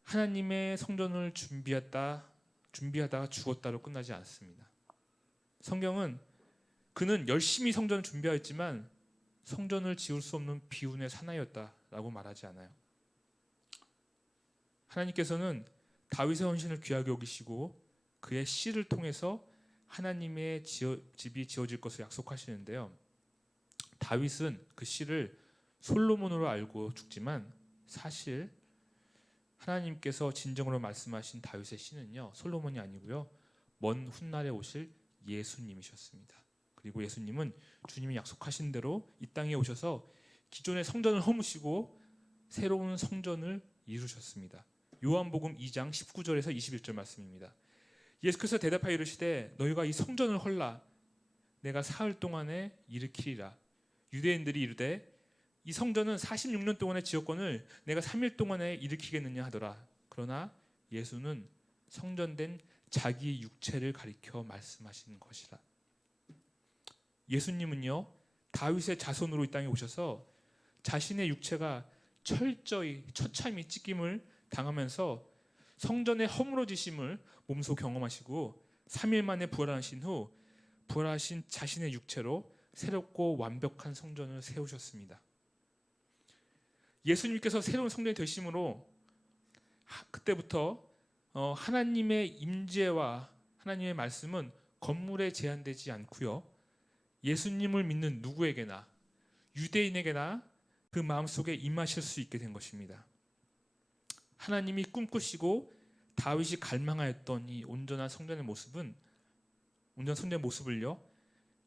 하나님의 성전을 준비하다가 죽었다로 끝나지 않습니다. 성경은 그는 열심히 성전을 준비하였지만 성전을 지을 수 없는 비운의 사나이였다라고 말하지 않아요. 하나님께서는 다윗의 헌신을 귀하게 여기시고 그의 씨를 통해서 하나님의 집이 지어질 것을 약속하시는데요. 다윗은 그 씨를 솔로몬으로 알고 죽지만 사실 하나님께서 진정으로 말씀하신 다윗의 씨는요. 솔로몬이 아니고요. 먼 훗날에 오실 예수님이셨습니다. 그리고 예수님은 주님이 약속하신 대로 이 땅에 오셔서 기존의 성전을 허무시고 새로운 성전을 이루셨습니다. 요한복음 2장 19절에서 21절 말씀입니다. 예수께서 대답하여 이르시되 너희가 이 성전을 헐라 내가 사흘 동안에 일으키리라. 유대인들이 이르되 이 성전은 46년 동안의 지었건을 내가 3일 동안에 일으키겠느냐 하더라. 그러나 예수는 성전된 자기 육체를 가리켜 말씀하신 것이라. 예수님은요 다윗의 자손으로 이 땅에 오셔서 자신의 육체가 철저히 처참히 찢김을 당하면서 성전의 허물어지심을 몸소 경험하시고 3일 만에 부활하신 후 부활하신 자신의 육체로 새롭고 완벽한 성전을 세우셨습니다. 예수님께서 새로운 성전이 되심으로 그때부터 하나님의 임재와 하나님의 말씀은 건물에 제한되지 않고요. 예수님을 믿는 누구에게나 유대인에게나 그 마음속에 임하실 수 있게 된 것입니다. 하나님이 꿈꾸시고 다윗이 갈망하였던 이 온전한 성전의 모습을요.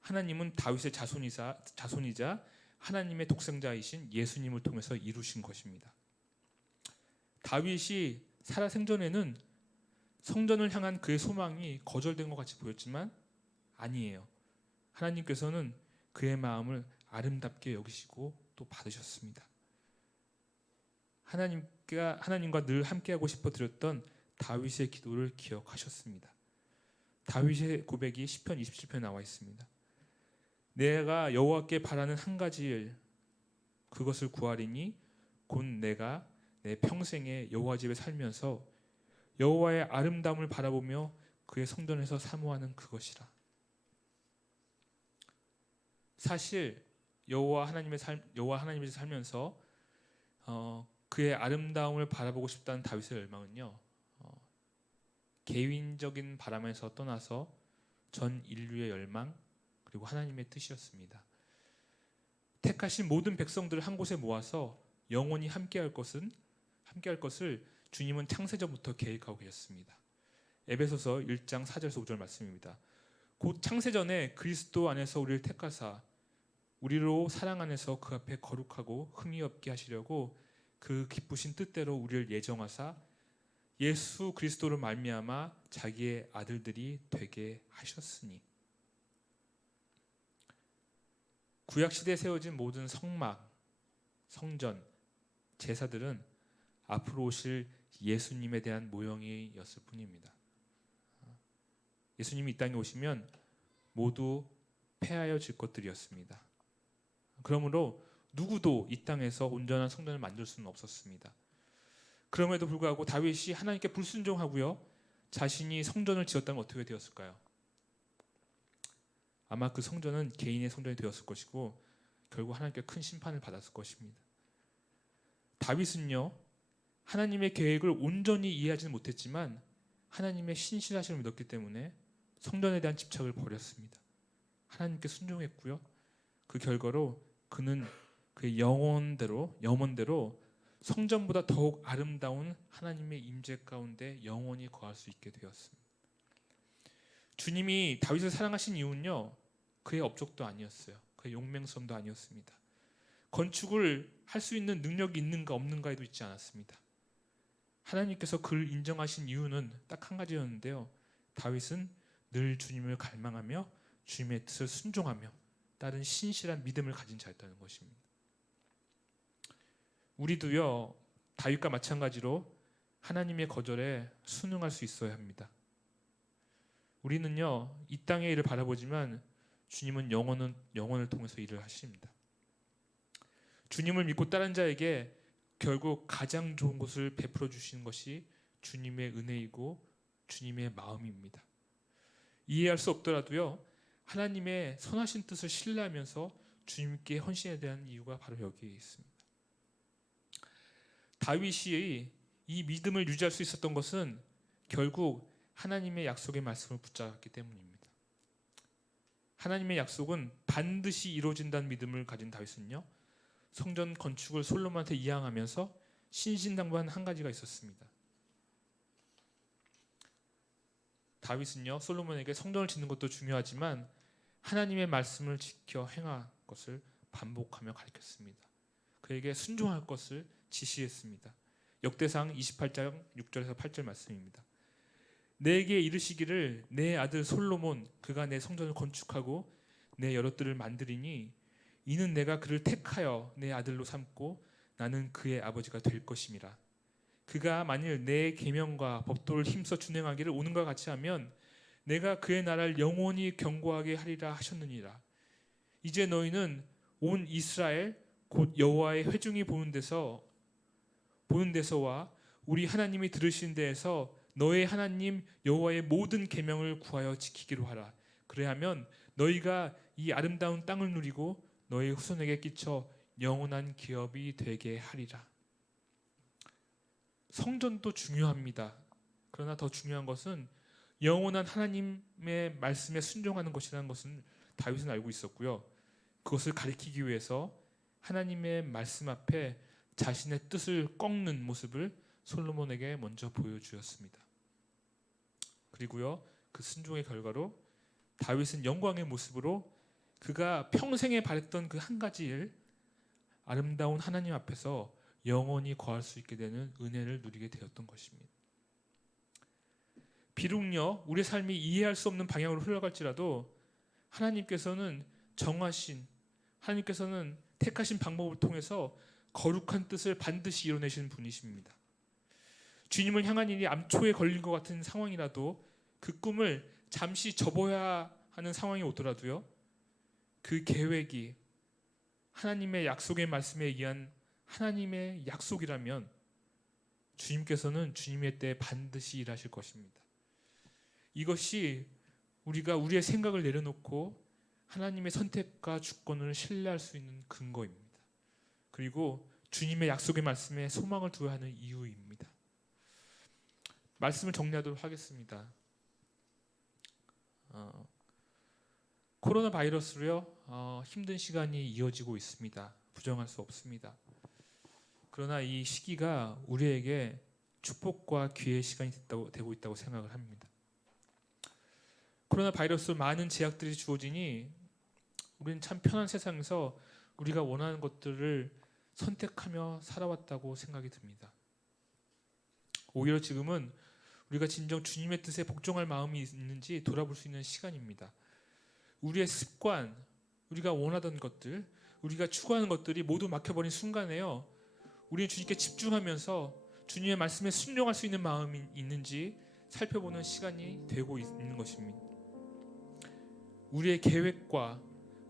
하나님은 다윗의 자손이자 하나님의 독생자이신 예수님을 통해서 이루신 것입니다. 다윗이 살아생전에는 성전을 향한 그의 소망이 거절된 것 같이 보였지만 아니에요. 하나님께서는 그의 마음을 아름답게 여기시고 또 받으셨습니다. 하나님과 늘 함께하고 싶어 드렸던 다윗의 기도를 기억하셨습니다. 다윗의 고백이 시편 27편에 나와 있습니다. 내가 여호와께 바라는 한 가지 일 그것을 구하리니 곧 내가 내 평생에 여호와 집에 살면서 여호와의 아름다움을 바라보며 그의 성전에서 사모하는 그것이라. 사실 여호와 하나님에서 살면서 그의 아름다움을 바라보고 싶다는 다윗의 열망은요. 개인적인 바람에서 떠나서 전 인류의 열망 그리고 하나님의 뜻이었습니다. 택하신 모든 백성들을 한 곳에 모아서 영원히 함께할 것을 주님은 창세전부터 계획하고 계셨습니다. 에베소서 1장 4절에서 5절 말씀입니다. 곧 창세전에 그리스도 안에서 우리를 택하사 우리로 사랑 안에서 그 앞에 거룩하고 흠이 없게 하시려고 그 기쁘신 뜻대로 우리를 예정하사 예수 그리스도로 말미암아 자기의 아들들이 되게 하셨으니. 구약 시대에 세워진 모든 성막, 성전, 제사들은 앞으로 오실 예수님에 대한 모형이었을 뿐입니다. 예수님이 이 땅에 오시면 모두 폐하여질 것들이었습니다. 그러므로 누구도 이 땅에서 온전한 성전을 만들 수는 없었습니다. 그럼에도 불구하고 다윗이 하나님께 불순종하고요, 자신이 성전을 지었다면 어떻게 되었을까요? 아마 그 성전은 개인의 성전이 되었을 것이고 결국 하나님께 큰 심판을 받았을 것입니다. 다윗은요, 하나님의 계획을 온전히 이해하지는 못했지만 하나님의 신실하심을 믿었기 때문에 성전에 대한 집착을 버렸습니다. 하나님께 순종했고요, 그 결과로 그는 그의 영혼대로 성전보다 더욱 아름다운 하나님의 임재 가운데 영원히 거할 수 있게 되었습니다. 주님이 다윗을 사랑하신 이유는요, 그의 업적도 아니었어요. 그의 용맹성도 아니었습니다. 건축을 할 수 있는 능력이 있는가 없는가에도 있지 않았습니다. 하나님께서 그를 인정하신 이유는 딱 한 가지였는데요. 다윗은 늘 주님을 갈망하며 주님의 뜻을 순종하며 따른 신실한 믿음을 가진 자였다는 것입니다. 우리도요, 다윗과 마찬가지로 하나님의 거절에 순응할 수 있어야 합니다. 우리는요, 이 땅의 일을 바라보지만 주님은 영혼을 통해서 일을 하십니다. 주님을 믿고 따른 자에게 결국 가장 좋은 것을 베풀어 주시는 것이 주님의 은혜이고 주님의 마음입니다. 이해할 수 없더라도요, 하나님의 선하신 뜻을 신뢰하면서 주님께 헌신에 대한 이유가 바로 여기에 있습니다. 다윗이 이 믿음을 유지할 수 있었던 것은 결국 하나님의 약속의 말씀을 붙잡았기 때문입니다. 하나님의 약속은 반드시 이루어진다는 믿음을 가진 다윗은요, 성전 건축을 솔로몬한테 이양하면서 신신당부한 한 가지가 있었습니다. 다윗은요, 솔로몬에게 성전을 짓는 것도 중요하지만 하나님의 말씀을 지켜 행할 것을 반복하며 가르쳤습니다. 그에게 순종할 것을 지시했습니다. 역대상 28장 6절에서 8절 말씀입니다. 내게 이르시기를 내 아들 솔로몬 그가 내 성전을 건축하고 내 여럿들을 만드리니 이는 내가 그를 택하여 내 아들로 삼고 나는 그의 아버지가 될 것임이라. 그가 만일 내 계명과 법도를 힘써 준행하기를 오는과 같이 하면 내가 그의 나라를 영원히 견고하게 하리라 하셨느니라. 이제 너희는 온 이스라엘 곧 여호와의 회중이 보는 데서와 우리 하나님이 들으신 데에서 너의 하나님 여호와의 모든 계명을 구하여 지키기로 하라. 그래야면 너희가 이 아름다운 땅을 누리고 너희 후손에게 끼쳐 영원한 기업이 되게 하리라. 성전도 중요합니다. 그러나 더 중요한 것은 영원한 하나님의 말씀에 순종하는 것이라는 것은 다윗은 알고 있었고요. 그것을 가리키기 위해서 하나님의 말씀 앞에 자신의 뜻을 꺾는 모습을 솔로몬에게 먼저 보여주었습니다. 그리고요, 그 순종의 결과로 다윗은 영광의 모습으로 그가 평생에 바랬던 그 한 가지 일, 아름다운 하나님 앞에서 영원히 거할 수 있게 되는 은혜를 누리게 되었던 것입니다. 비록요, 우리의 삶이 이해할 수 없는 방향으로 흘러갈지라도 하나님께서는 하나님께서는 택하신 방법을 통해서 거룩한 뜻을 반드시 이뤄내시는 분이십니다. 주님을 향한 일이 암초에 걸린 것 같은 상황이라도 그 꿈을 잠시 접어야 하는 상황이 오더라도요, 그 계획이 하나님의 약속의 말씀에 의한 하나님의 약속이라면 주님께서는 주님의 때에 반드시 일하실 것입니다. 이것이 우리가 우리의 생각을 내려놓고 하나님의 선택과 주권을 신뢰할 수 있는 근거입니다. 그리고 주님의 약속의 말씀에 소망을 두어야 하는 이유입니다. 말씀을 정리하도록 하겠습니다. 코로나 바이러스로요, 힘든 시간이 이어지고 있습니다. 부정할 수 없습니다. 그러나 이 시기가 우리에게 축복과 기회의 시간이 되고 있다고 생각을 합니다. 코로나 바이러스로 많은 제약들이 주어지니 우리는 참 편한 세상에서 우리가 원하는 것들을 선택하며 살아왔다고 생각이 듭니다. 오히려 지금은 우리가 진정 주님의 뜻에 복종할 마음이 있는지 돌아볼 수 있는 시간입니다. 우리의 습관, 우리가 원하던 것들, 우리가 추구하는 것들이 모두 막혀버린 순간에요, 우리는 주님께 집중하면서 주님의 말씀에 순종할 수 있는 마음이 있는지 살펴보는 시간이 되고 있는 것입니다. 우리의 계획과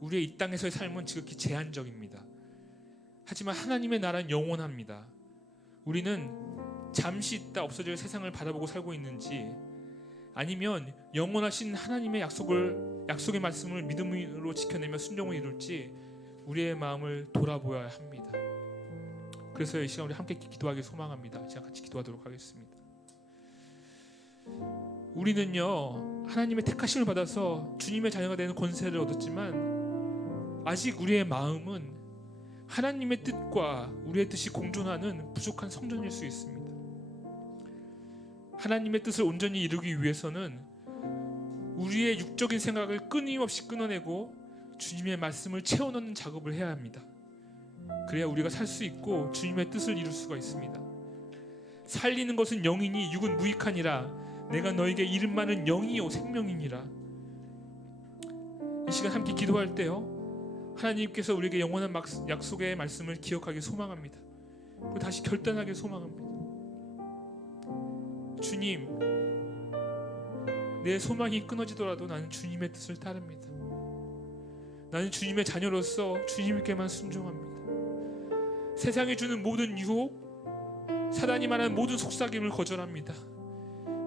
우리의 이 땅에서의 삶은 지극히 제한적입니다. 하지만 하나님의 나라는 영원합니다. 우리는 잠시 있다 없어질 세상을 바라보고 살고 있는지, 아니면 영원하신 하나님의 약속의 말씀을 믿음으로 지켜내며 순종을 이룰지 우리의 마음을 돌아보아야 합니다. 그래서 이 시간 우리 함께 기도하기 소망합니다. 제가 같이 기도하도록 하겠습니다. 우리는요, 하나님의 택하심을 받아서 주님의 자녀가 되는 권세를 얻었지만 아직 우리의 마음은 하나님의 뜻과 우리의 뜻이 공존하는 부족한 성전일 수 있습니다. 하나님의 뜻을 온전히 이루기 위해서는 우리의 육적인 생각을 끊임없이 끊어내고 주님의 말씀을 채워넣는 작업을 해야 합니다. 그래야 우리가 살 수 있고 주님의 뜻을 이룰 수가 있습니다. 살리는 것은 영이니 육은 무익하니라. 내가 너에게 이름 많은 영이요 생명이니라. 이 시간 함께 기도할 때요, 하나님께서 우리에게 영원한 약속의 말씀을 기억하기 소망합니다. 그리고 다시 결단하기 소망합니다. 주님, 내 소망이 끊어지더라도 나는 주님의 뜻을 따릅니다. 나는 주님의 자녀로서 주님께만 순종합니다. 세상이 주는 모든 유혹, 사단이 말하는 모든 속삭임을 거절합니다.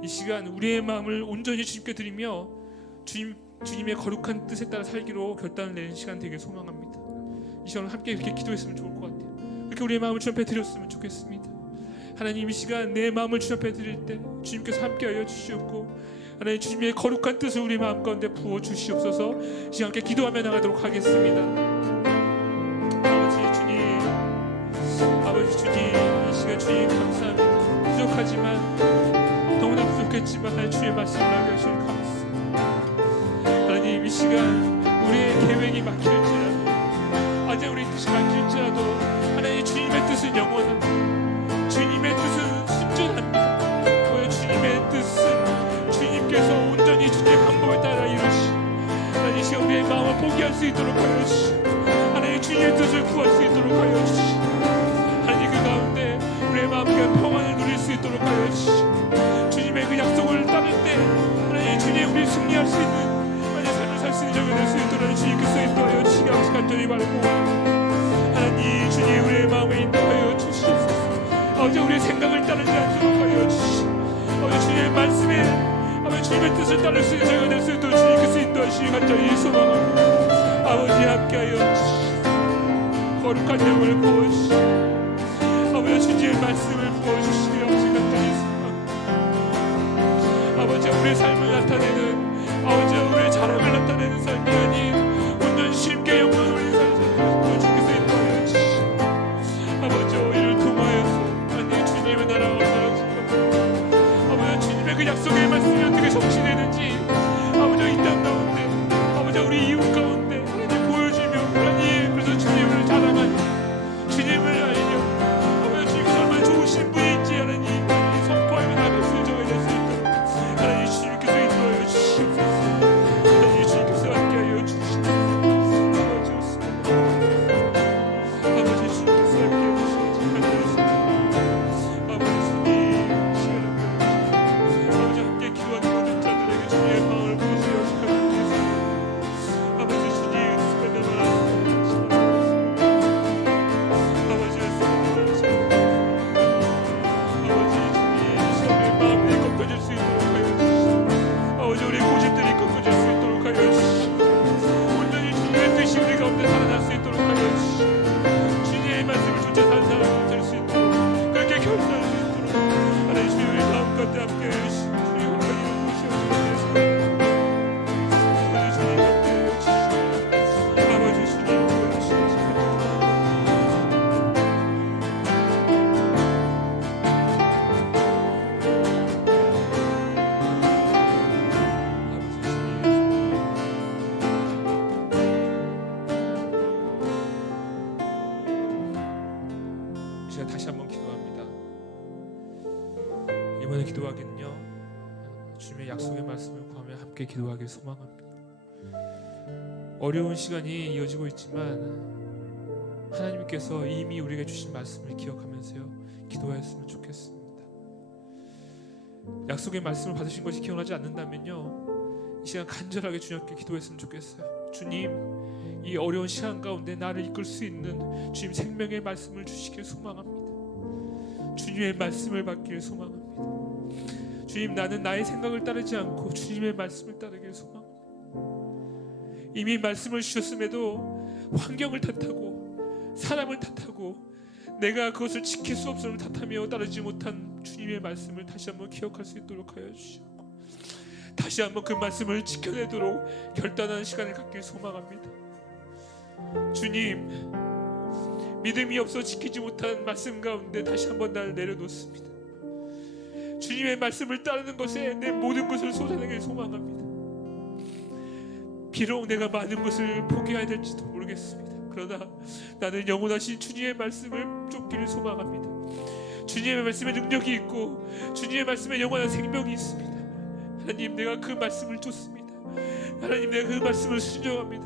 이 시간 우리의 마음을 온전히 주님께 드리며 주님의 거룩한 뜻에 따라 살기로 결단을 내는 시간 되길 소망합니다. 이 시간 함께 이렇게 기도했으면 좋을 것 같아요. 이렇게 우리의 마음을 주님 앞에 드렸으면 좋겠습니다. 하나님, 이 시간 내 마음을 주님 앞에 드릴 때 주님께서 함께하여 주시옵고, 하나님 주님의 거룩한 뜻을 우리 마음 가운데 부어 주시옵소서. 이 시간 함께 기도하며 나가도록 하겠습니다. 아버지 주님, 이 시간 주님 감사합니다. 부족하지만, 너무나 부족했지만 주의 말씀을 하게 하시길 감사합니다. 하나님, 이 시간 우리의 계획이 막힐지라도, 아직 우리 뜻이 막힐지라도 하나님 주님의 뜻은 영원합니다. 주님의 뜻은 순전합니다. 오늘 주님의 뜻은 주님께서 온전히 주님의 방법에 따라 이루시, 하나님 이 시간 우리의 마음을 포기할 수 있도록 하여 주시, 하나님 주님의 뜻을 구할 수 있도록 하여 주시, 하나님 그 가운데 우리의 마음과 평안을 누릴 수 있도록 하여 주시, 주님의 그 약속을 따를 때 하나님 주님 우리 승리할 수 있는 하나님 삶을 살 수 있는 자가 될 수 있도록 주님께서 인도하여 주시기 간절히 바라고, 하나님 주님 우리의 마음에 인도하여 주시옵소서. 아버지 우리의 생각을 따르지 않도록 하여 주시오. 아버지 주님의 말씀에 아버지 주님의 뜻을 따를 수 있는 자가 될 수 있도록 주님께서 인도하시기 간절히 소망합니다. 아버지 함께하여 주시오. 거룩한 영을 부어주시오. 아버지 주님의 말씀을 부어주시기 아버지 간절히 소망합니다. 아버지 우리의 삶을 나타내는, 아버지 우리의 자랑을 나타내는 삶이 아닌 온전히 주님께 영광을 올리는 삶을 주님께서 인도하여 주시오. 아버지 이를 통하여서 주님의 나라가 살아지고, 아버지 주님의 그 약속의 말씀이 어떻게 성취되는지 아버지 이 땅 가운데, 아버지 우리 이웃 가운데 하나님 보여주며, 하나님 그래서 주님을 자랑하며 주님을 알며, 아버지 주님께서 얼마나 좋으신 분인지 하나님 선포하며 나갈 수 있도록 하나님 주님께서 인도하여 주시옵소서. 하나님 주님께서 함께하여 주시옵소서. 아버지 주님께서 함께하여 주시옵소서. 제가 다시 한번 기도합니다. 이번에 기도하기는요, 주님의 약속의 말씀을 구하며 함께 기도하길 소망합니다. 어려운 시간이 이어지고 있지만 하나님께서 이미 우리에게 주신 말씀을 기억하면서요 기도하였으면 좋겠습니다. 약속의 말씀을 받으신 것이 기억나지 않는다면요, 이 시간 간절하게 주님께 기도했으면 좋겠어요. 주님, 이 어려운 시간 가운데 나를 이끌 수 있는 주님 생명의 말씀을 주시길 소망합니다. 주님의 말씀을 받기를 소망합니다. 주님, 나는 나의 생각을 따르지 않고 주님의 말씀을 따르기를 소망합니다. 이미 말씀을 주셨음에도 환경을 탓하고 사람을 탓하고 내가 그것을 지킬 수 없음을 탓하며 따르지 못한 주님의 말씀을 다시 한번 기억할 수 있도록 하여 주시고, 다시 한번 그 말씀을 지켜내도록 결단하는 시간을 갖길 소망합니다. 주님, 믿음이 없어 지키지 못한 말씀 가운데 다시 한번 나를 내려놓습니다. 주님의 말씀을 따르는 것에 내 모든 것을 쏟아내길 소망합니다. 비록 내가 많은 것을 포기해야 될지도 모르겠습니다. 그러나 나는 영원하신 주님의 말씀을 쫓기를 소망합니다. 주님의 말씀에 능력이 있고 주님의 말씀에 영원한 생명이 있습니다. 하나님, 내가 그 말씀을 쫓습니다. 하나님, 내가 그 말씀을 순종합니다.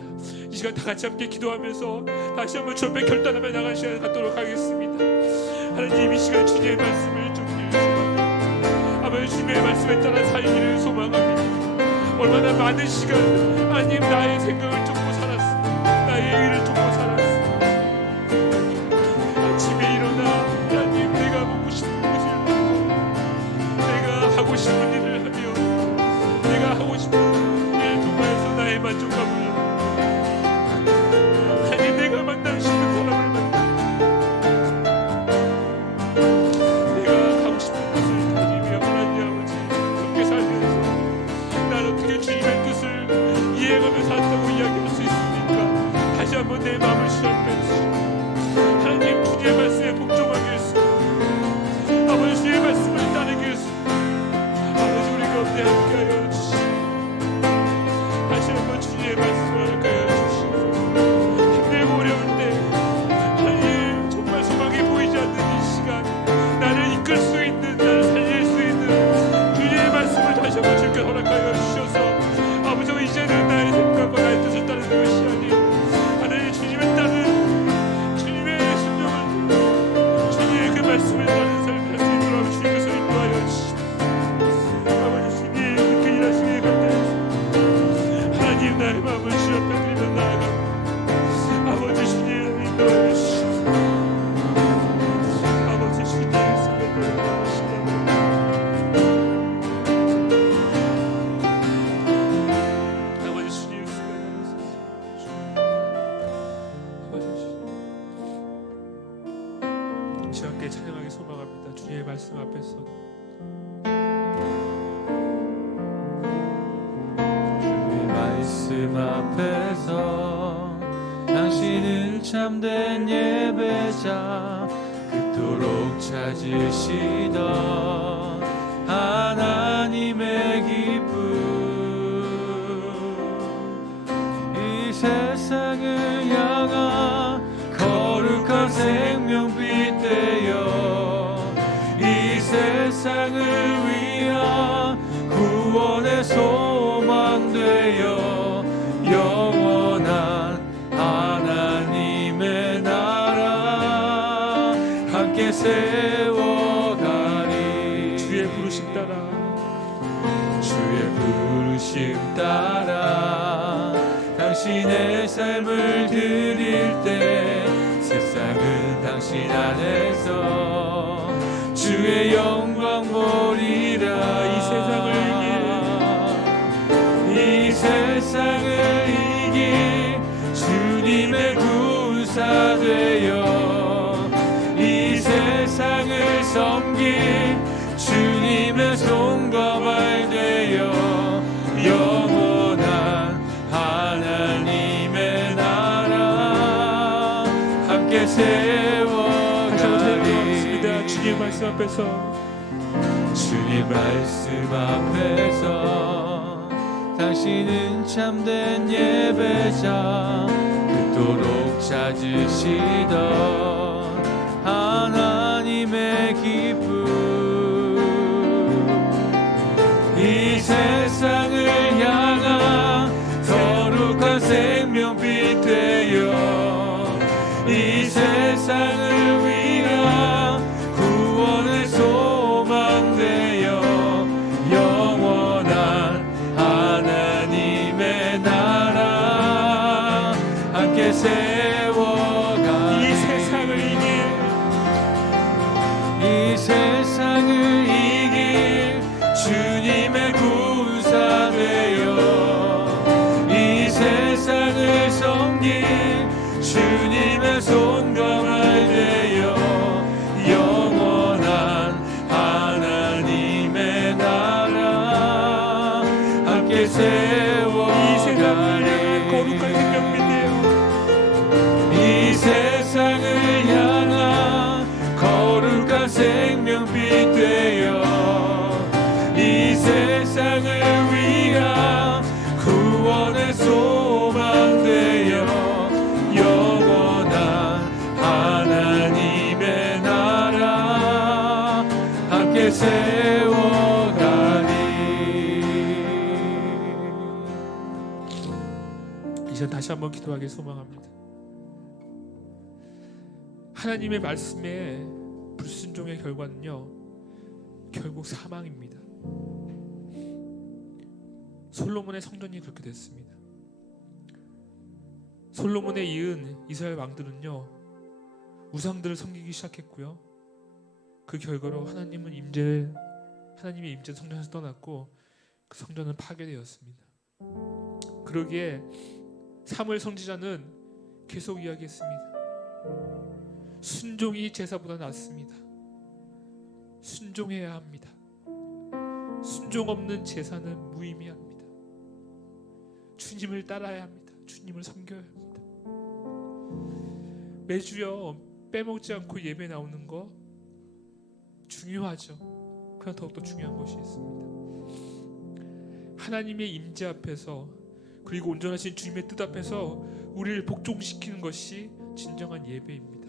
이 시간 다 같이 함께 기도하면서 다시 한번 주 앞에 결단하며 나갈 시간을 갖도록 하겠습니다. 하나님, 이 시간 주님의 말씀을 쫓기를 소망합니다. 아버지, 주님의 말씀에 따라 살기를 소망합니다. 얼마나 많은 시간 하나님 나의 생각을 쫓고 살았습니다. 나의 의를 쫓고 살았습니다. 아침에 일어나 하나님, 내가 먹고 싶은 것을 먹고 내가 하고 싶은 일을 하며 내가 하고 싶은 일을 통하여서 나의 만족감을, 하나님, 내가 만나고 싶은 사람을 만나 내가 가고 싶은 것을 다니며 하나님 아버지 그렇게 살면서 난 어떻게 주님의 뜻을 이해하며 산다고 이야기할 수 있습니까? 다시 한번 내 마음을 주 앞에 주시고 하나님, 주님의 말씀에 복종하게 했습니다. 아버지, 주님의 말씀을 따르게 했습니다. 아버지, 우리 가운데 함께하여 주시고 다시 한번 주님의 말씀을 함께하여 주시고, 힘들고 어려울 때 하나님 정말 소망이 보이지 않는 이 시간 나를 이끌 수 있는, 나를 살릴 수 있는 주님의 말씀을 다시 한번 주께 허락하여 주셔서 아버지, 이제는 나의 생각과 나의 뜻을 따르는 것이 아닌 하나님 주님을 따르는 주님의 순종을, 주님의 그 말씀을 따르는 삶을 할 수 있도록 주님께서 인도하여 주시옵소서. 아버지, 주님 그렇게 일하시기에 감사합니다. 하나님, 나의 마음을 주 앞에 드리며 나아갑니다. 아버지, 주님 인도하여 주시옵소서. 아버지, 주님 성령으로 나오시옵소서. 아버지, 주님 주 함께 찬양하기 소망합니다. 주님의 말씀 앞에서 주의 말씀 앞에서 당신은 참된 예배자, 그토록 찾으시던 하나님의 기쁨, 이 세상을 향한 거룩한 생명빛 되어 이 세상을 위한 구원의 소망 되어 영원한 하나님의 나라 함께 세워가리. 주의 부르심 따라, 주의 부르심 따라 당신의 삶을 드릴 때 세상은 당신 안에서 주의 영광 보리라. 이 세상을 이 세상을 이길 주님의 군사 되어 이 세상을 섬길 주님의 손과 발 되어 영원한 하나님의 나라 함께 세워가리. 주님 말씀 앞에서, 주님 말씀 앞에서 당신은 참된 예배자, 그토록 찾으시던 하나님의 기쁨, 이 세상을 향한 거룩한 생명빛 되어 이 세상을 위한 구원의 소망 되어 함께 세워가리. 이 세상을 이길 주님의 군사 되어 이 세상을 섬길 주님의 손과 발 되어 영원한 하나님의 나라 함께 세워가리. 이 세상을 향한 거룩한 생명빛 되어 이 세상을 향한 거룩한 생명빛 되어 이 세상을 위한 구원의 소망 되어 영원한 하나님의 나라 함께 세워가리. 이제 다시 한번 기도하길 소망합니다. 하나님의 말씀에 불순종의 결과는요, 결국 사망입니다. 솔로몬의 성전이 그렇게 됐습니다. 솔로몬에 이은 이스라엘 왕들은요, 우상들을 섬기기 시작했고요. 그 결과로 하나님의 임재 성전에서 떠났고 그 성전은 파괴되었습니다. 그러기에 사무엘 선지자는 계속 이야기했습니다. 순종이 제사보다 낫습니다. 순종해야 합니다. 순종 없는 제사는 무의미합니다. 주님을 따라야 합니다. 주님을 섬겨야 합니다. 매주요 빼먹지 않고 예배 나오는 거 중요하죠. 그러나 더욱더 중요한 것이 있습니다. 하나님의 임재 앞에서, 그리고 온전하신 주님의 뜻 앞에서 우리를 복종시키는 것이 진정한 예배입니다.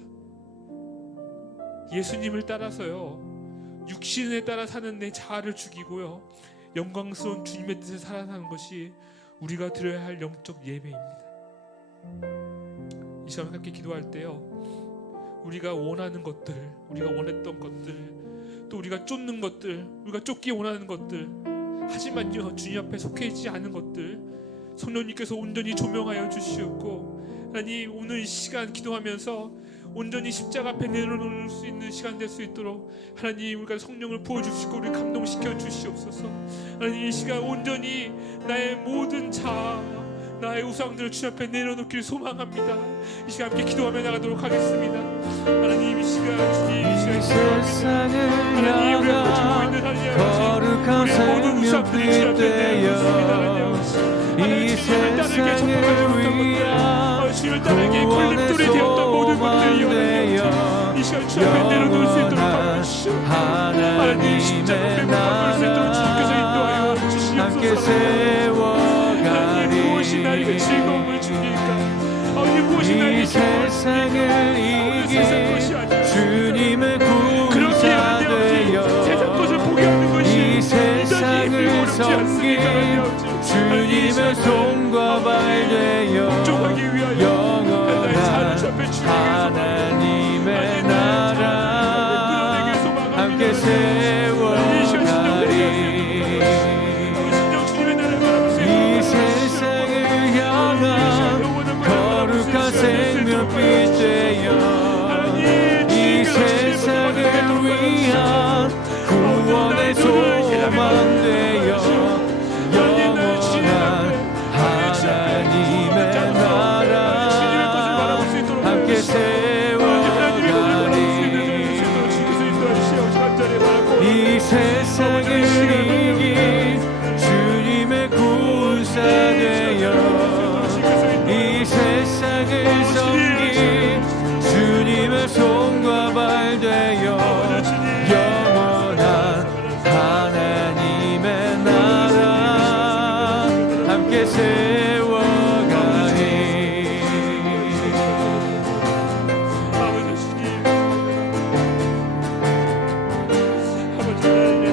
예수님을 따라서요, 육신에 따라 사는 내 자아를 죽이고요, 영광스러운 주님의 뜻을 살아가는 것이 우리가 드려야 할 영적 예배입니다. 이 시간 함께 기도할 때요, 우리가 원하는 것들, 우리가 원했던 것들, 또 우리가 쫓는 것들, 우리가 쫓기 원하는 것들, 하지만요 주님 앞에 속해 있지 않은 것들 성령님께서 온전히 조명하여 주시옵고, 하나님 오늘 이 시간 기도하면서 온전히 십자가 앞에 내려놓을 수 있는 시간 될 수 있도록 하나님 우리가 성령을 부어주시고 우리 감동시켜 주시옵소서. 하나님 이 시간 온전히 나의 모든 자아, 나의 우상들을 주님 앞에 내려놓기를 소망합니다. 이 시간 함께 기도하며 나가도록 하겠습니다. 하나님 이 시간 주님 이 시간 하나님 우리가 가지고 있는 하나님 우리 모든 우상들을 주님 앞에 내려놓습니다. 하나님 주님을 따르게 접근하지 못한 것들, 주님을 따르게 걸림돌이 되었던 모든 것들이여 이 시간 주님 앞에 내려놓을 수 있도록 도와주시오. 하나님 십자가 앞에 못 박을 수 있도록 주님께서 인도하여 주시옵소서. 하나님 무엇이 나에게 즐거움을 주니까, 어디 무엇이 나에게 세상을 이길 것이 아니라 주님의 군사 되어 세상 것을 포기하는 것이 이 세상을 섬길 주님의 손과 발 되어 영원한 하나님의 나라 함께 세워가리. 이 세상을 향한 거룩한 생명빛 되어 이 세상을 위한 구원의 소망 되어 영원한 하나님의 나라 함께 세워가리. 이 세상을 이길 주님의 군사 되어 이 세상을 섬길 주님의 손과 발 되어 영원한 하나님의 나라 함께 세워가리. 아버지 주님, 아버지 하나님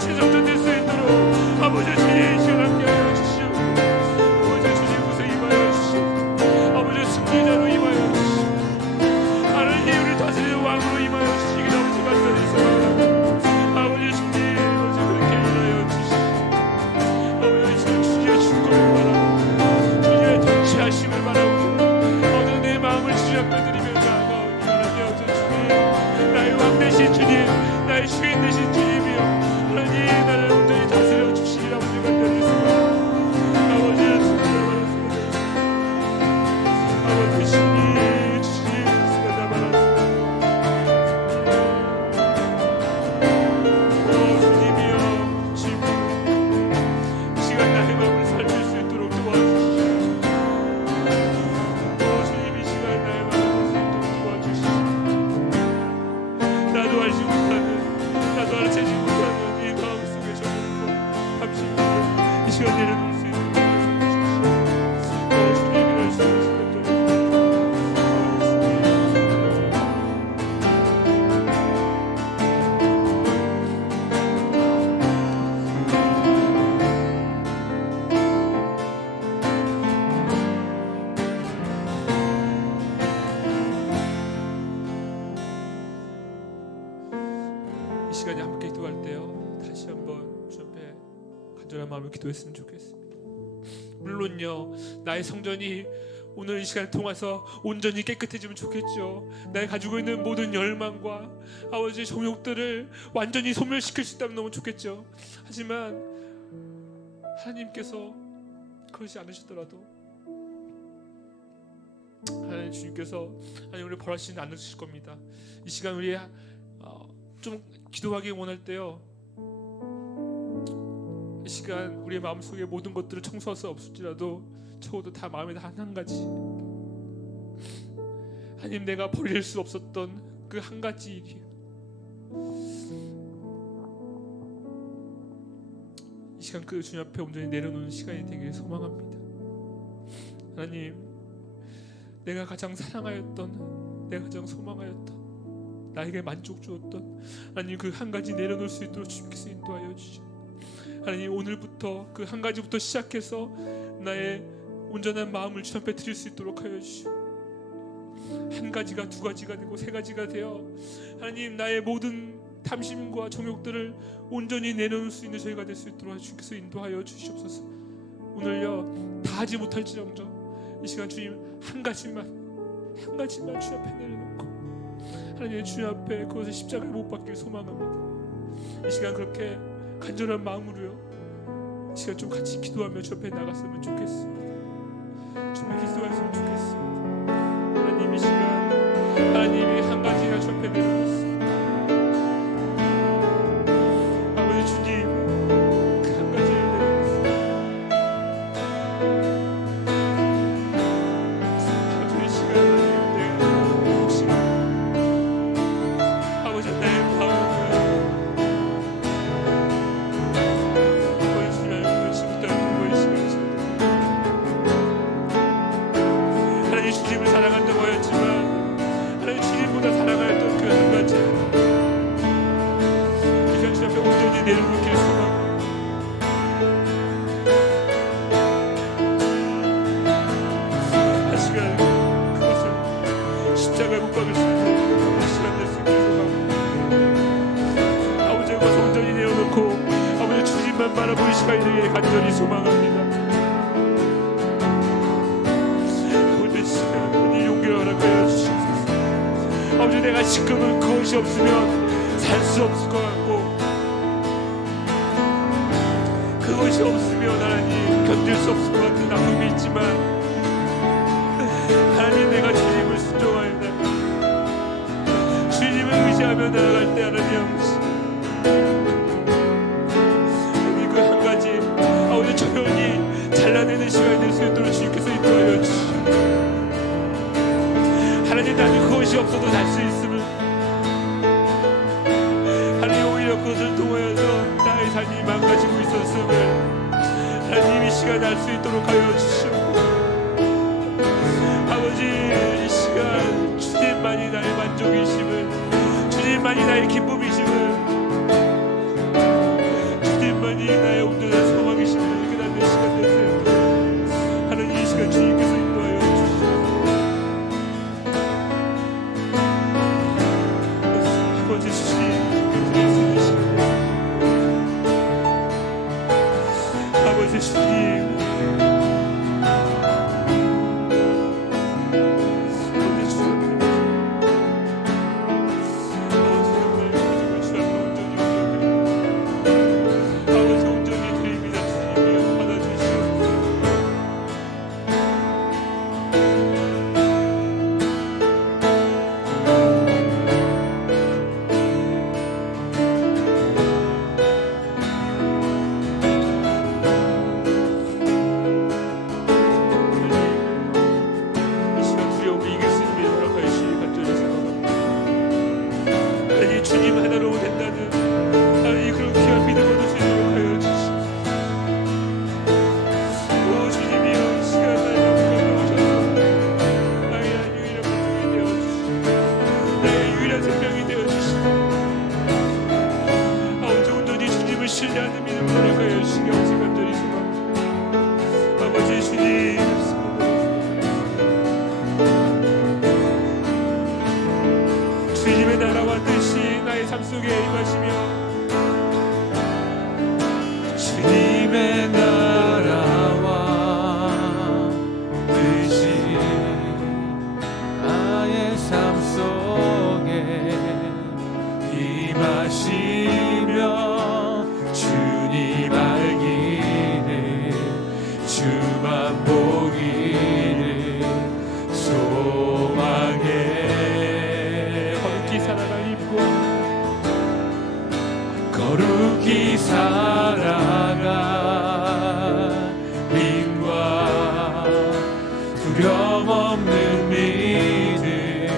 재정전될 수 있도록 아버지 주님 시간 함께하여 주시옵소서. 아버지 주님 구속 임하여 주시옵소서. 아버지 승리자로 임하여 주시옵소서. 하나님 우리 다스리는 왕으로 임하여 주시기 너무 감사드립니다. 아버지 주님 어제 그렇게 임하여 주시옵소서. 아버지 주님 주님의 축복을 바라고 주님의 통치하심을 바라고 어제 내 마음을 주님 앞에 드리며 나아가오니 하나님 어제 주님 나의 왕 되신 주님 나의 주인 되신 주님이여 하나님 나를 온전히 다스려 주시기를 아버지 간절히 아버지를 축복하였습니다. 아버지 주님 주시옵소서. 주님이여 주님 이 시간 나의 마음을 살필 수 있도록 도와주시옵소서. 주님 이 시간 나의 마음을 살필 수 있도록 도와주시옵소서. 나도 알지 못하는 나도 알아채지 못하는 이 마음속에 저는 감심을 이 시간 내려놓을 수 있도록 도와주시옵소서. 주님이라 주시옵소서. 이 시간에 함께 기도할 때요 다시 한번 주 앞에 간절한 마음으로 기도했으면 좋겠습니다. 물론요 나의 성전이 오늘 이 시간을 통해서 온전히 깨끗해지면 좋겠죠. 나의 가지고 있는 모든 열망과 아버지의 정욕들을 완전히 소멸시킬 수 있다면 너무 좋겠죠. 하지만 하나님께서 그러지 않으시더라도 하나님 주님께서 하나님 우리 벌하시지 않으실 겁니다. 이 시간 우리 좀 기도하기 원할 때요 이 시간 우리의 마음속에 모든 것들을 청소할 수 없을지라도 적어도 다 마음에 한 가지 하나님 내가 버릴 수 없었던 그 한 가지 일이 이 시간 그 주님 앞에 온전히 내려놓는 시간이 되길 소망합니다. 하나님 내가 가장 사랑하였던 내가 가장 소망하였던 나에게 만족 주었던 하나님 그 한 가지 내려놓을 수 있도록 주님께서 인도하여 주시오. 하나님 오늘부터 그 한 가지부터 시작해서 나의 온전한 마음을 주님 앞에 드릴 수 있도록 하여 주시오. 한 가지가 두 가지가 되고 세 가지가 되어 하나님 나의 모든 탐심과 정욕들을 온전히 내려놓을 수 있는 저희가 될 수 있도록 주님께서 인도하여 주시옵소서. 오늘요 다 하지 못할지언정 이 시간 주님 한 가지만 주님 앞에 내려놓고 하나님의 주님 앞에 그것을 십자가에 못 박길 소망합니다. 이 시간 그렇게 간절한 마음으로요 이 시간 좀 같이 기도하며 주 앞에 나갔으면 좋겠습니다. 주님께 기도했으면 좋겠습니다. 하나님 이 시간 하나님이 한 가지가 주 앞에 내려놓습니다. 아버지 주님 그 한 가지를 내려놓습니다. 아버지 이 시간 하나님 내가 혹시 아버지 나의 마음을 아버지 주님 오늘 지금부터 이 시간에 하나님 주님을 사랑한다고 하였지만 하나님 주님보다 사랑하였던 그 한 가지 이 시간 주님 앞에 온전히 내려놓기를 소망합니다. 한 시간 그것을 십자가에 못 박을 수 있는 한 시간 될 수 있기를 소망합니다. 아버지 그것을 온전히 내어놓고 아버지 주님만 바라보는 시간이 되기를 간절히 소망합니다. 아버지 시간 이 용기를 허락하여 주시옵소서. 아버지 내가 지금은 그것이 없으면 살 수 없을 것 같고 그것이 없으면 하나님 견딜 수 없을 것 같은 아픔이 있지만 하나님 내가 주님을 순종하여 주님을 의지하며 나아갈 때 하나님 그 한 가지 아버지 조용히 잘라내는 시간이 될 수 있도록 주님께서 인도하여 주시오. 하나님 나는 그것이 없어도 살 수 있음을 하나님 오히려 그것을 통하여서 나의 삶이 망가지고 있었음을 하나님 이 시간 알 수 있도록 하여 주시오. 아버지 이 시간 주님만이 나의 만족이심을 주님만이 나의 기쁨이심을 속에 임하시며 주님의 나라와 뜻이 나의 삶 속에 임하시며 주님 알기를 주만 보기를 소망해 거룩히 살아갈 힘과 거룩히 살아갈 힘과 두려움 없는 믿음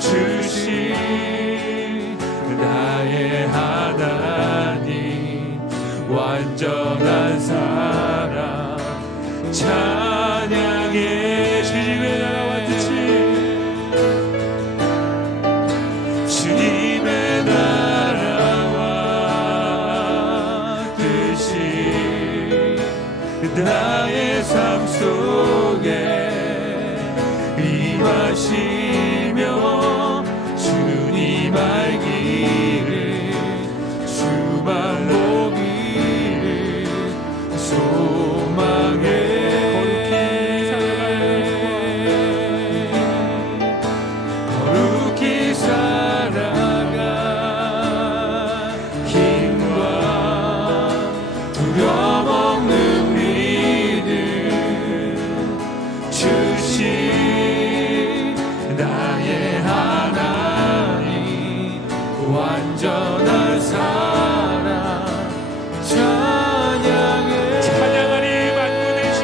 주신 나의 하나님 완전한 사랑 찬양해 주님의 나라와 뜻이 주님의 나라와 뜻이 나의 삶 속에 임하시며 주님 알기를 주만 보기를 소망해 거룩히 살아갈 힘과 두려움 없는 믿음 주신 나의 하나님 완전한 사랑 찬양해 찬양하리 만군의 주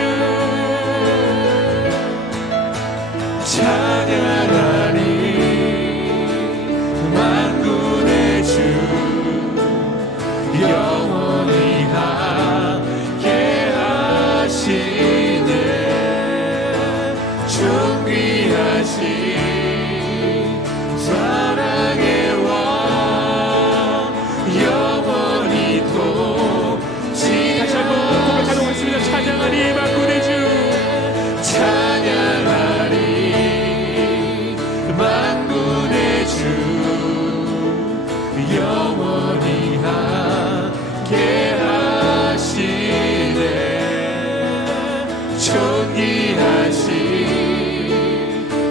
찬양하리 만군의 주 영원히 함께 하시네 존귀하신 사랑의 왕 영원히 다시 한번 고백하도록 하겠습니다. 찬양하리 만군의 주 찬양하리 만군의 주 영원히 함께 하시네 존귀하신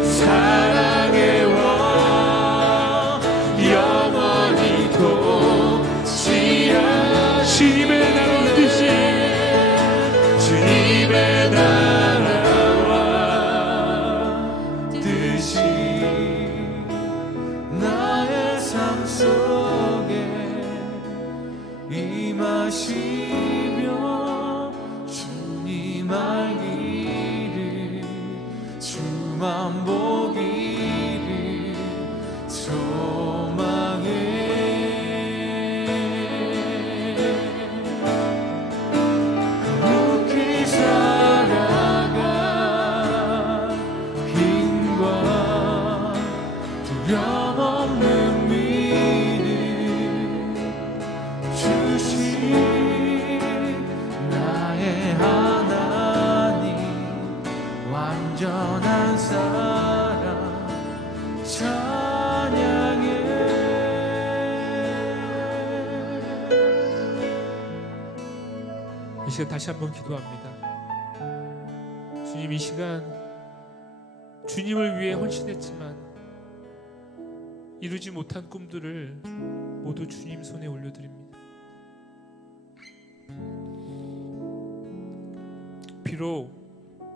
사랑의 왕 영원히 통치하신 주님의 나라와 뜻이 주님의 나라와 뜻이 나의 삶 속에 임하시며 주님 알기를 주만 보기를 소망해 거룩히 살아갈 힘과 두려움 없는 믿음 주신 나의 하나님 완전한 사랑 찬양해 이 시간 다시 한번 기도합니다. 주님, 이 시간 주님을 위해 헌신했지만 이루지 못한 꿈들을 모두 주님 손에 올려드립니다. 비록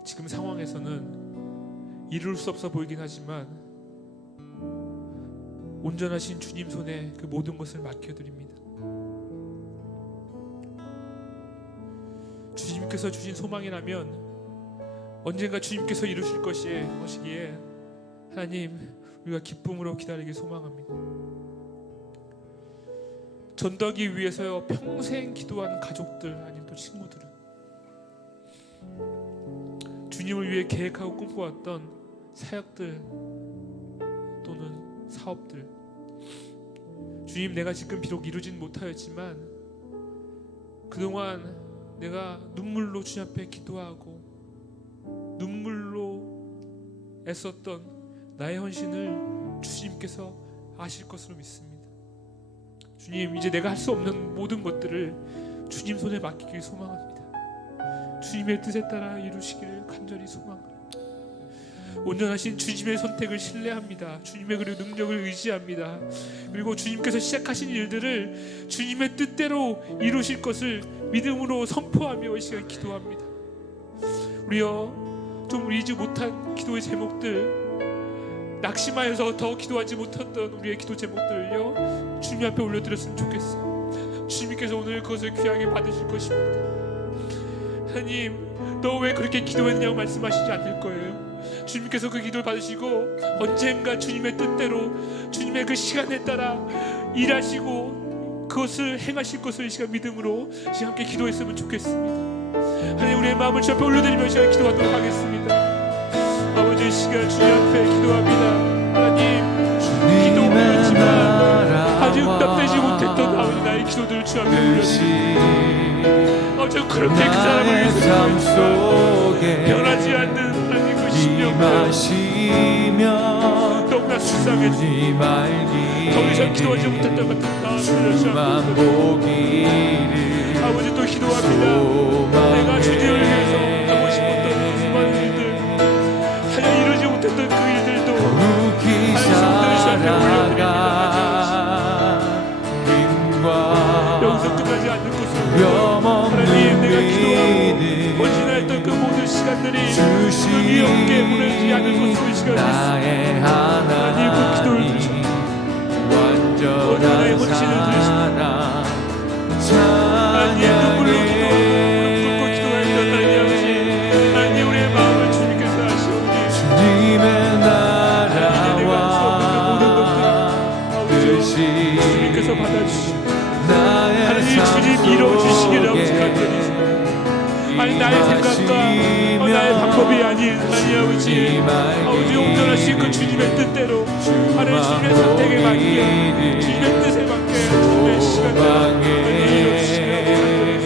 지금 상황에서는 이룰 수 없어 보이긴 하지만 온전하신 주님 손에 그 모든 것을 맡겨드립니다. 주님께서 주신 소망이라면 언젠가 주님께서 이루실 것이기에 하나님, 우리가 기쁨으로 기다리길 소망합니다. 전도하기 위해서 평생 기도한 가족들 아니면 또 친구들은 주님을 위해 계획하고 꿈꿔왔던 사역들 또는 사업들, 주님, 내가 지금 비록 이루진 못하였지만 그동안 내가 눈물로 주님 앞에 기도하고 눈물로 애썼던 나의 헌신을 주님께서 아실 것으로 믿습니다. 주님, 이제 내가 할 수 없는 모든 것들을 주님 손에 맡기길 소망합니다. 주님의 뜻에 따라 이루시기를 간절히 소망합니다. 온전하신 주님의 선택을 신뢰합니다. 주님의 그 능력을 의지합니다. 그리고 주님께서 시작하신 일들을 주님의 뜻대로 이루실 것을 믿음으로 선포하며 이 시간 기도합니다. 우리여, 좀 의지 못한 기도의 제목들, 낙심하여서 더 기도하지 못했던 우리의 기도 제목들을요 주님 앞에 올려드렸으면 좋겠어요. 주님께서 오늘 그것을 귀하게 받으실 것입니다. 하나님, 너 왜 그렇게 기도했냐고 말씀하시지 않을 거예요. 주님께서 그 기도를 받으시고 언젠가 주님의 뜻대로 주님의 그 시간에 따라 일하시고 그것을 행하실 것을 이 시간 믿음으로 시간 함께 기도했으면 좋겠습니다. 하나님, 우리의 마음을 주 앞에 올려드리며 이 시간 기도하도록 하겠습니다. 아버지, 이 시간 주님 앞에 기도합니다. 하나님, 기도 올렸지만 아직 응답되지 못했던 아버지 나의 기도들을 주 앞에 올려드립니다. 어저 그렇게 그 사람을 위해서 기도했지만 변하지 않는 하나님 그 심령들 너무나 속상했지. 더 이상 기도하지 못했던 같은 마음을 주 앞에 올려드립니다. 아버지, 또 기도합니다. 내가 주님을 위해서 하고 싶었던 그 수많은 일들, 하여 이루지 못했던 그 일들도 하나님 주 앞에 올려드립니다. 여기서 끝나지 않는 것으로 하나님, 내가 기도하고 헌신했던 그 모든 시간들이 의미 없게 보내지 않을 것으로 이 시간을 하나님 그 기도를 들으십니다. 나의 헌신을 들으십니다. 하나님, 눈물로 기도하고 무릎 꿇고 기도했던 하나님 아버지, 하나님 우리의 마음을 주님께서 아시오니 하나님, 내가 할 수 없는 그 모든 것들을 아버지 주님께서 받아주시고 하나님, 주님 이루어주시기를 아버지 간절히 아니 나의 생각과 나의 방법이 아닌 하나님 아버지 온전하신 그 주님의 뜻대로 하나님 주님의 선택에 맞게 주님의 뜻에 맞게 주님의 시간을 이루어주시기를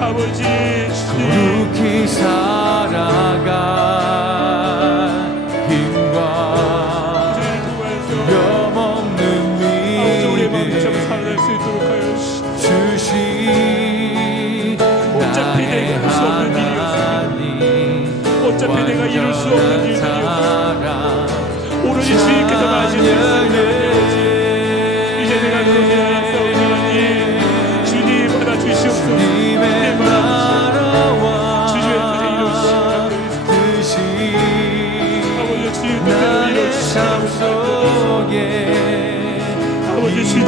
아버지 거룩히 살아가 힘과 수렴없는 어차피 내가 할 수 없는 일이었습니다. 어차피 내가 이룰 수 없는 일이었습니다. 오로지 주님께서 하시는 일이었습니다. 이제 내가 그것에 대해서 하나님 주님 받아주시옵소서. 주님 받아주시옵소서. 주님의 뜻에 이루어주시옵소서. 아버지, 주님 뜻대로 이루어주시옵소서. 아버지, 주님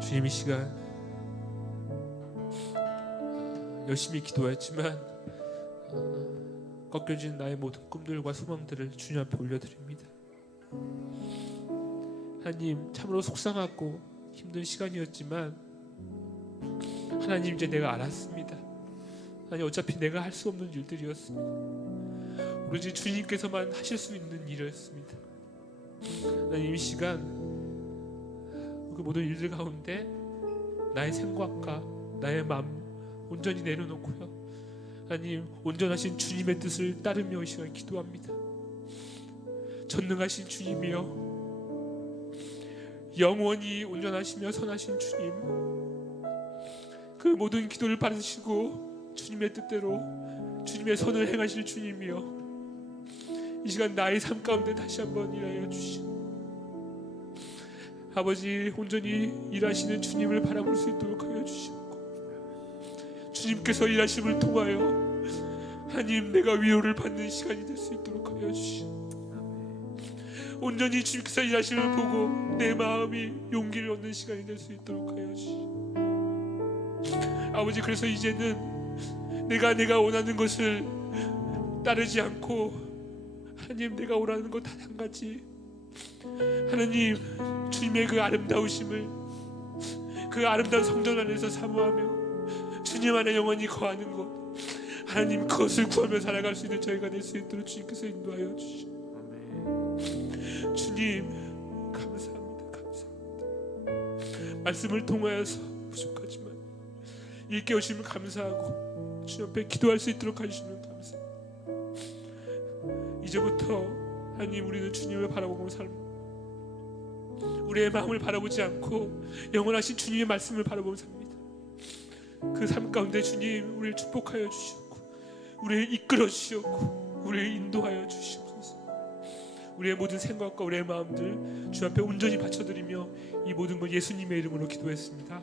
주님, 이 시간 열심히 기도했지만 꺾여진 나의 모든 꿈들과 소망들을 주님 앞에 올려드립니다. 하나님, 참으로 속상하고 힘든 시간이었지만 하나님, 이제 내가 알았습니다. 하나님, 어차피 내가 할 수 없는 일들이었습니다. 오로지 주님께서만 하실 수 있는 일이었습니다. 하나님, 이 시간 그 모든 일들 가운데 나의 생각과 나의 마음 온전히 내려놓고요, 하나님 온전하신 주님의 뜻을 따르며 이 시간 기도합니다. 전능하신 주님이여, 영원히 온전하시며 선하신 주님, 그 모든 기도를 받으시고 주님의 뜻대로 주님의 선을 행하실 주님이여, 이 시간 나의 삶 가운데 다시 한번 일하여 주시고 아버지, 온전히 일하시는 주님을 바라볼 수 있도록 하여 주시고 주님께서 일하심을 통하여 하나님 내가 위로를 받는 시간이 될 수 있도록 하여 주시고 온전히 주님께서 일하심을 보고 내 마음이 용기를 얻는 시간이 될 수 있도록 하여 주시옵소서. 아버지, 그래서 이제는 내가 원하는 것을 따르지 않고 하나님, 내가 원하는 것 단 한 가지, 하나님 주님의 그 아름다우심을, 그 아름다운 성전 안에서 사모하며 주님 안에 영원히 거하는 것, 하나님 그것을 구하며 살아갈 수 있는 저희가 될 수 있도록 주님께서 인도하여 주시옵소서. 주님 감사합니다. 말씀을 통하여서 부족하지만 일깨 오시면 감사하고 주님 앞에 기도할 수 있도록 하시면 감사합니다. 이제부터 하나님, 우리는 주님을 바라보고 살고 우리의 마음을 바라보지 않고 영원하신 주님의 말씀을 바라보며 삽니다. 그 삶 가운데 주님, 우리를 축복하여 주시옵고 우리를 이끌어 주시옵고 우리를 인도하여 주시옵소서. 우리의 모든 생각과 우리의 마음들 주 앞에 온전히 바쳐드리며 이 모든 걸 예수님의 이름으로 기도했습니다.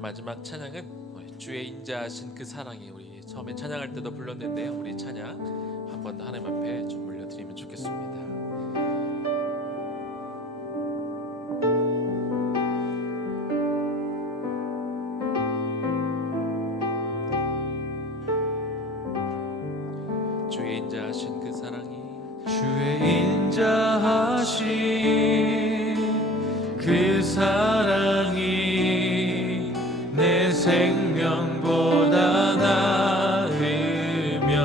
마지막 찬양은 주의 인자하신 그 사랑이, 우리 처음에 찬양할 때도 불렀는데요, 우리 찬양 한 번 더 하나님 앞에 좀 올려드리면 좋겠습니다. 주의 인자하신 그 사랑이, 주의 인자하신 그 사랑이 내 생명보다 나으며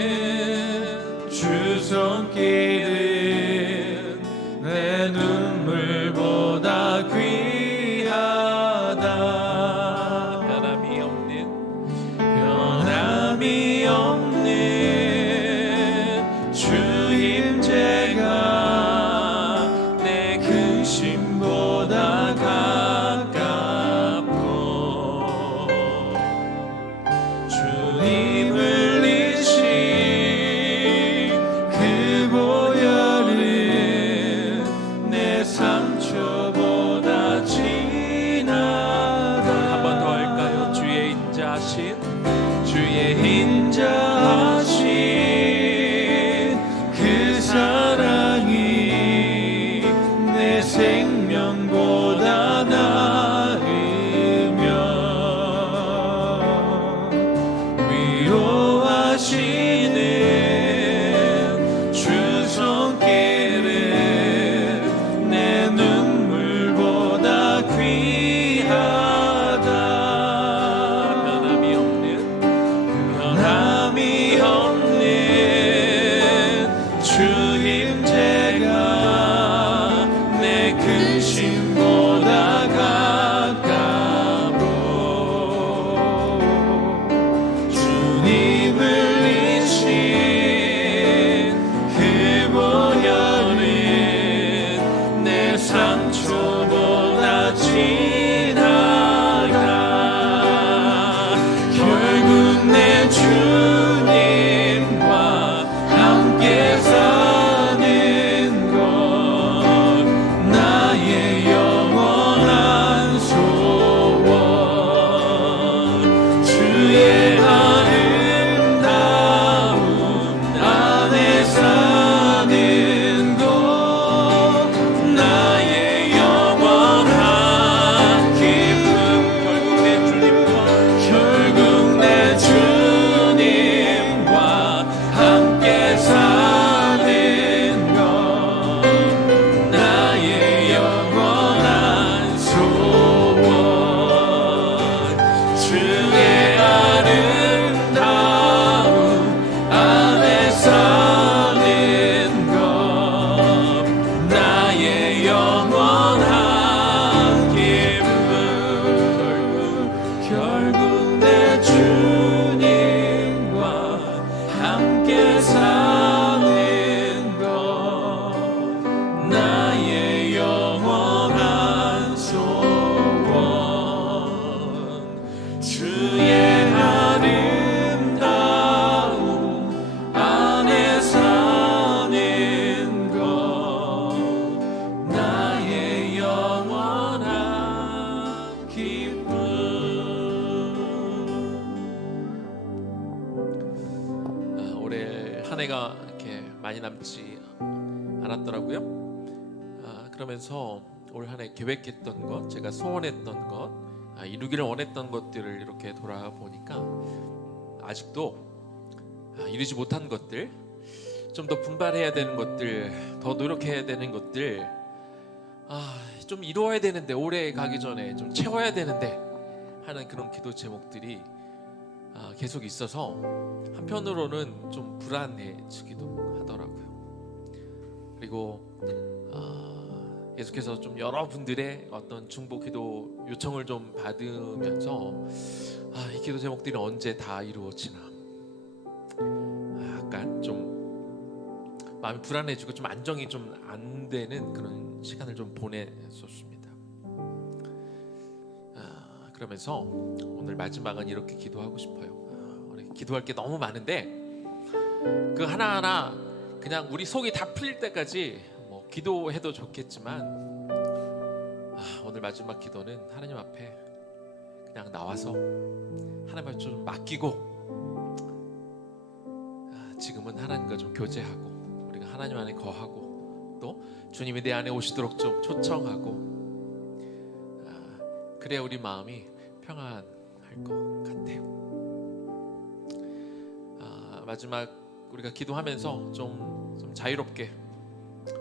위로하시는 주 손길은 내 눈물보다 귀하다. 변함이 없는 변함이 없는 주 임재가 내 근심보다 가깝고 주님을 이신 그 보혈은 내 상처보다 진하다. 한 번 더 할까요? 주의 인자하신, 주의 인자하신 그 사랑이 내 생명보다 나으며 위로하시는 주 손길은 내 눈물보다 귀하다. 변함이 없는 변함이 없는 주 임재가 내 근심보다 가깝고 주님을 이신 그 보혈은 내 상처보다 진하다. 결국 내 주님과 함께 사는 것 나의 영원한 소원. 주의 아름다움 안에 사는 것 나의 영원한 그러면서 올 한 해 계획했던 것, 제가 소원했던 것, 이루기를 원했던 것들을 이렇게 돌아보니까 아직도 이루지 못한 것들, 좀 더 분발해야 되는 것들, 더 노력해야 되는 것들, 좀 이루어야 되는데, 올해 가기 전에 좀 채워야 되는데 하는 그런 기도 제목들이 계속 있어서 한편으로는 좀 불안해지기도 하더라고요. 그리고 계속해서 좀 여러분들의 어떤 중보 기도 요청을 좀 받으면서 이 기도 제목들이 언제 다 이루어지나 약간 좀 마음이 불안해지고 좀 안정이 좀 안 되는 그런 시간을 좀 보냈었습니다. 그러면서 오늘 마지막은 이렇게 기도하고 싶어요. 우리 기도할 게 너무 많은데 그 하나하나 그냥 우리 속이 다 풀릴 때까지 뭐 기도해도 좋겠지만 오늘 마지막 기도는 하나님 앞에 그냥 나와서 하나님 앞에 좀 맡기고 지금은 하나님과 좀 교제하고 우리가 하나님 안에 거하고 또 주님이 내 안에 오시도록 좀 초청하고 그래야 우리 마음이 평안할 것 같아요. 마지막 우리가 기도하면서 좀 자유롭게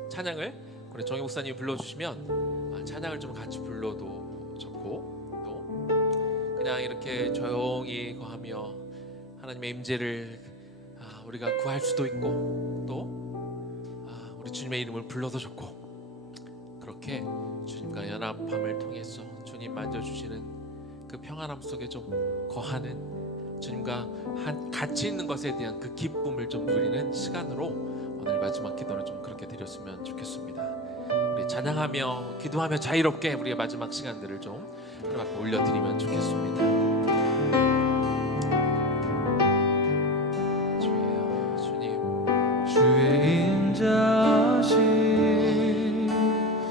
찬양을 우리 정희 목사님이 불러주시면 찬양을 좀 같이 불러도 좋고 또 그냥 이렇게 조용히 거하며 하나님의 임재를 우리가 구할 수도 있고 또 우리 주님의 이름을 불러도 좋고 그렇게 주님과 연합함을 통해서 주님 만져주시는 그 평안함 속에 좀 거하는 주님과 같이 있는 것에 대한 그 기쁨을 좀 누리는 시간으로 오늘 마지막 기도를 좀 그렇게 드렸으면 좋겠습니다. 우리 찬양하며 기도하며 자유롭게 우리의 마지막 시간들을 좀 하나님 앞에 올려드리면 좋겠습니다. 주의 인자신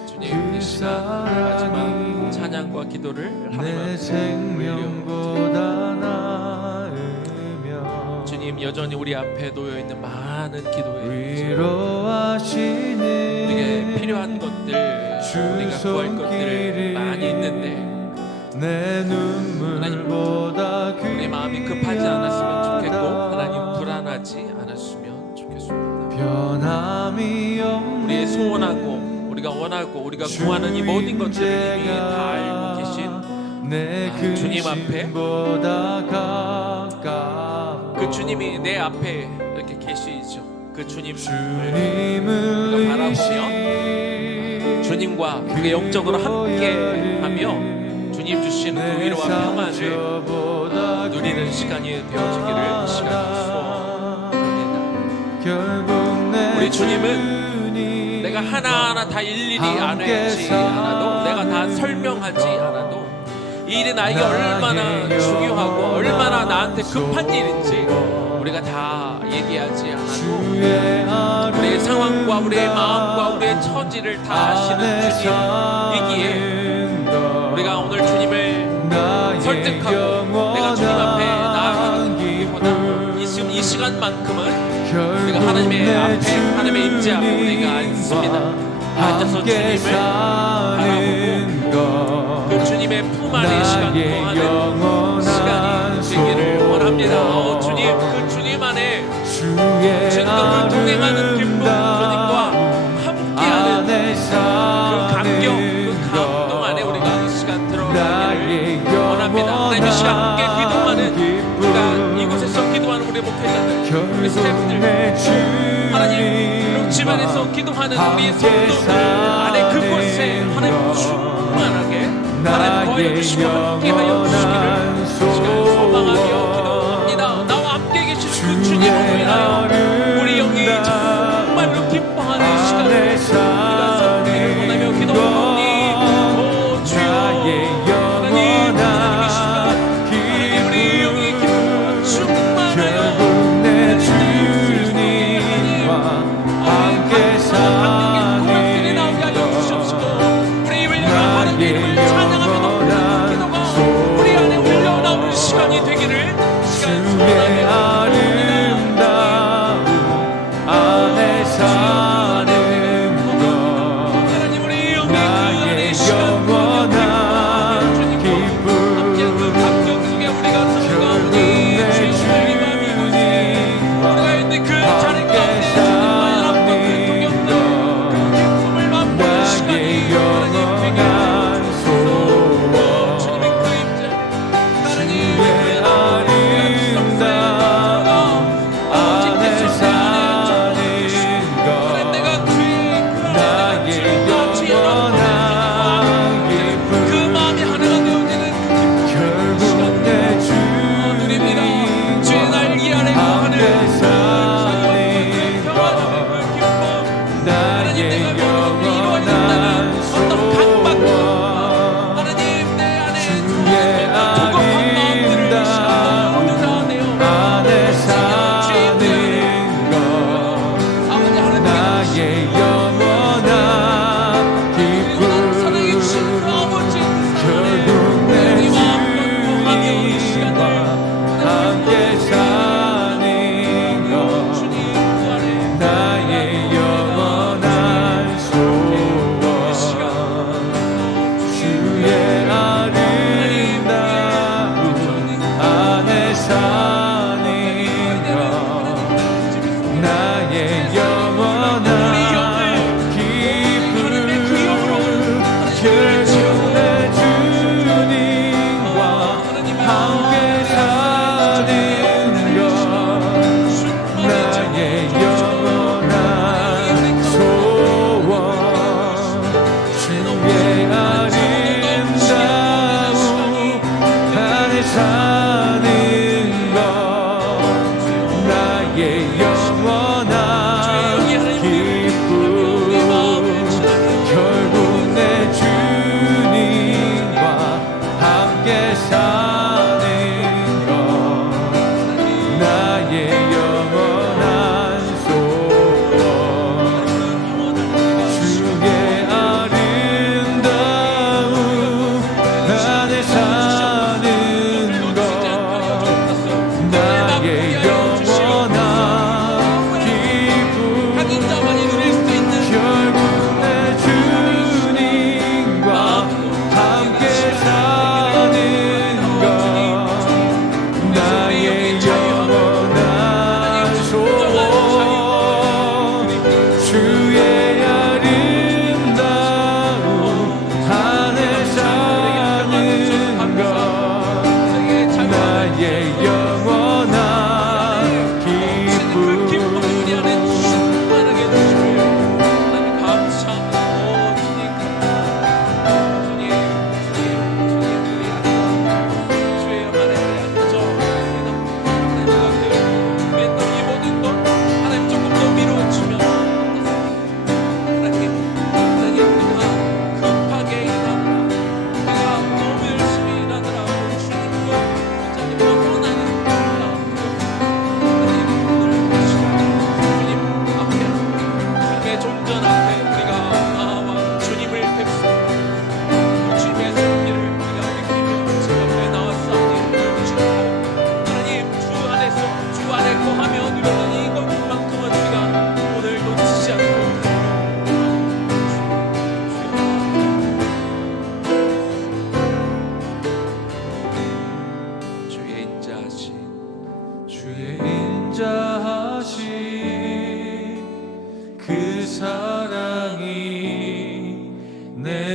주님 이 시간 마지막 찬양과 기도를 하나님 내 앞에 생명보다 나으며 주님 여전히 우리 앞에 놓여 있는 많은 기도의 위로하시는 우리에게 필요한 것들 우리가 구할 것들 많이 있는데 내 눈물보다 우리 마음이 급하지 않았으면 좋겠고 하나님 불안하지 않았으면 좋겠습니다. 변함이 없는 우리의 소원하고 우리가 원하고 우리가 구하는 이 모든 것들을 이미 다 알고 계신 주님 앞에 그 주님이 내 앞에 이렇게 계시죠. 그 주님을 우리가 바라보며 주님과 그게 영적으로 함께하며 주님 주시는 그 위로와 평안을 누리는 시간이 되어지기를 시간이 소원합니다. 우리 주님은 내가 하나하나 다 일일이 알지 않아도 내가 다 설명하지 않아도 이 일이 나에게 얼마나 중요하고 얼마나 나한테 급한 일인지 우리가 다 얘기하지 않아도 우리의 상황과 우리의 마음과 우리의 처지를 다 아시는 주님이기에 우리가 오늘 주님을 설득하고 내가 주님 앞에 나아가는 것보다 지금 이 시간만큼은 우리가 하나님의 앞에 하나님의 임재 앞에 우리가 앉습니다. 앉아서 주님을 바라보고 그 주님의 품 안에 시간 동안은 시간이 되기를 원합니다. 주님 그 주님 안에 진동을 동행하는 기쁨 주님과 함께하는 그 감격 그 감동 안에 우리가 이 시간 들어가기를 원합니다. 하나님 이 시간 함께 기도하는 우리가 이곳에서 기도하는 우리 목회자들 우리 스태프들 하나님 그리고 집안에서 기도하는 우리 성도들 안에 그곳에 하나님 충만하게 하나님 거하여 주시고 함께하여 주시기를 시간 소망하며 기도합니다. 나와 함께 계시는 그 주님으로 인하여 우리 영이 정말로 기뻐하는 시간을 우리가 섬기기를 원하며 기도하오니 오 주여 하나님 하나님 이 시간 하나님 우리 영이 기뻐 충만하여 찬양하며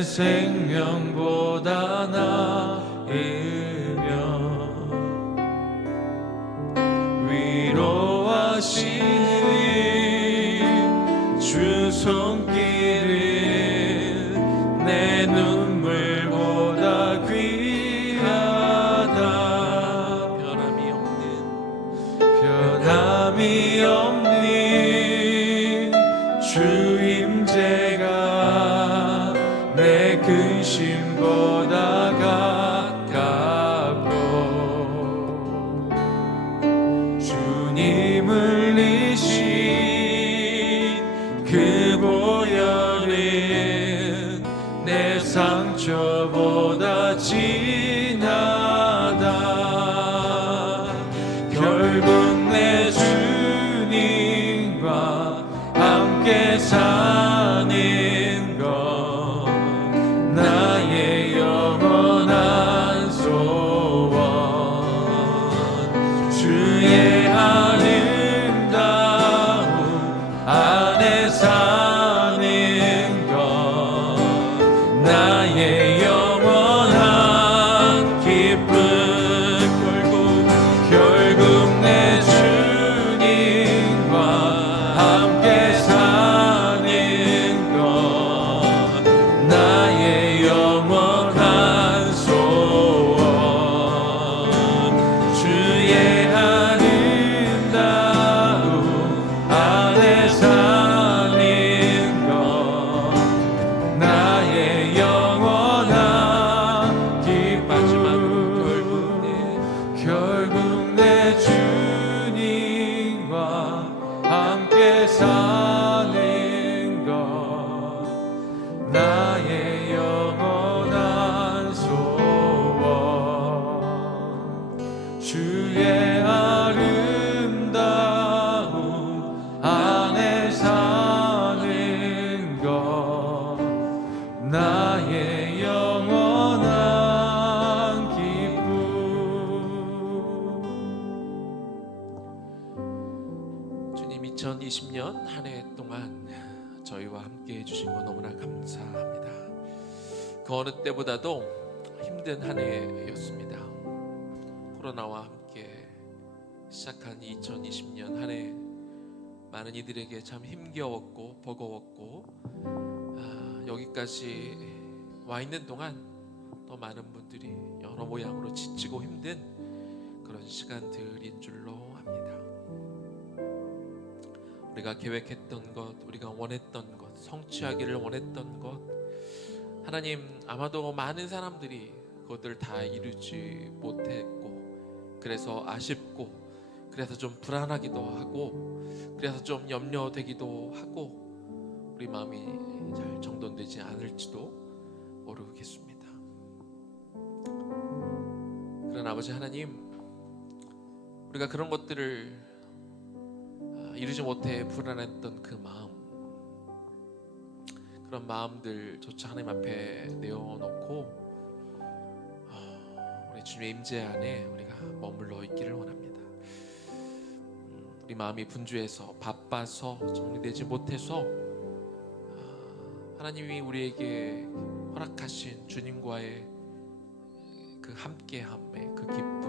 생명보다 나으며 위로하시는 주 손길은 내 눈물보다 귀하다. 변함이 없는 주 임재가 내 근심보다 가깝고 주님을 이신 그 보혈은 내 상처보다 진하다. 결국 내 주님과 함께 사는 것 나의 영원한 소원. 주의 아름다움 안에 사는 것 나의 영원한 기쁨. 결국 내 주님과 함께 사는 것 나의 영원한 소원. 주의 아름다움 안에 사는 것 나의 영원한 기쁨. 결국 내 주님과 함께 사는 것 나의 영원한 소원. 주의 아름다움 안에 사는 것 나의 영원한 기쁨. 주님 2020년 한 해 동안 저희와 함께 해주신 거 너무나 감사합니다. 그 어느 때보다도 힘든 한 해였습니다. 코로나와 함께 시작한 2020년 한 해 많은 이들에게 참 힘겨웠고 버거웠고 여기까지 와 있는 동안 또 많은 분들이 여러 모양으로 지치고 힘든 그런 시간들인 줄로 압니다. 우리가 계획했던 것, 우리가 원했던 것, 성취하기를 원했던 것, 하나님 아마도 많은 사람들이 그것들 다 이루지 못했고 그래서 아쉽고 그래서 좀 불안하기도 하고 그래서 좀 염려되기도 하고 우리 마음이 잘 정돈되지 않을지도 모르겠습니다. 그러나 아버지 하나님, 우리가 그런 것들을 이루지 못해 불안했던 그 마음, 그런 마음들조차 하나님 앞에 내어놓고 우리 주님의 임재 안에 우리가 머물러 있기를 원합니다. 우리 마음이 분주해서 바빠서 정리되지 못해서 하나님이 우리에게 허락하신 주님과의 그 함께함의 그 기쁨,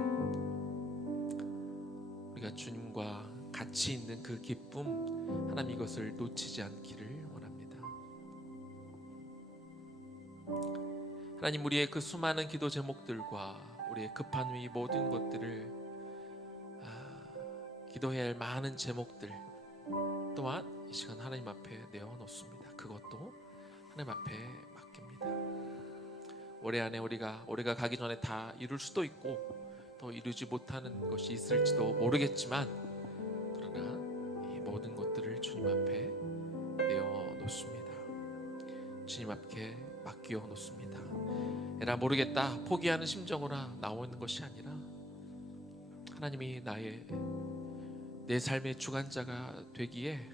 우리가 주님과 같이 있는 그 기쁨, 하나님 이것을 놓치지 않기를 원합니다. 하나님, 우리의 그 수많은 기도 제목들과 우리의 급한 이 모든 것들을 기도해야 할 많은 제목들 또한 이 시간 하나님 앞에 내어놓습니다. 그것도 하나님 앞에 맡깁니다. 올해 안에 올해가 가기 전에 다 이룰 수도 있고 또 이루지 못하는 것이 있을지도 모르겠지만, 그러나 이 모든 것들을 주님 앞에 내어놓습니다. 주님 앞에 맡겨 놓습니다. 에라 모르겠다 포기하는 심정으로 나오는 것이 아니라 하나님이 내 삶의 주관자가 되기에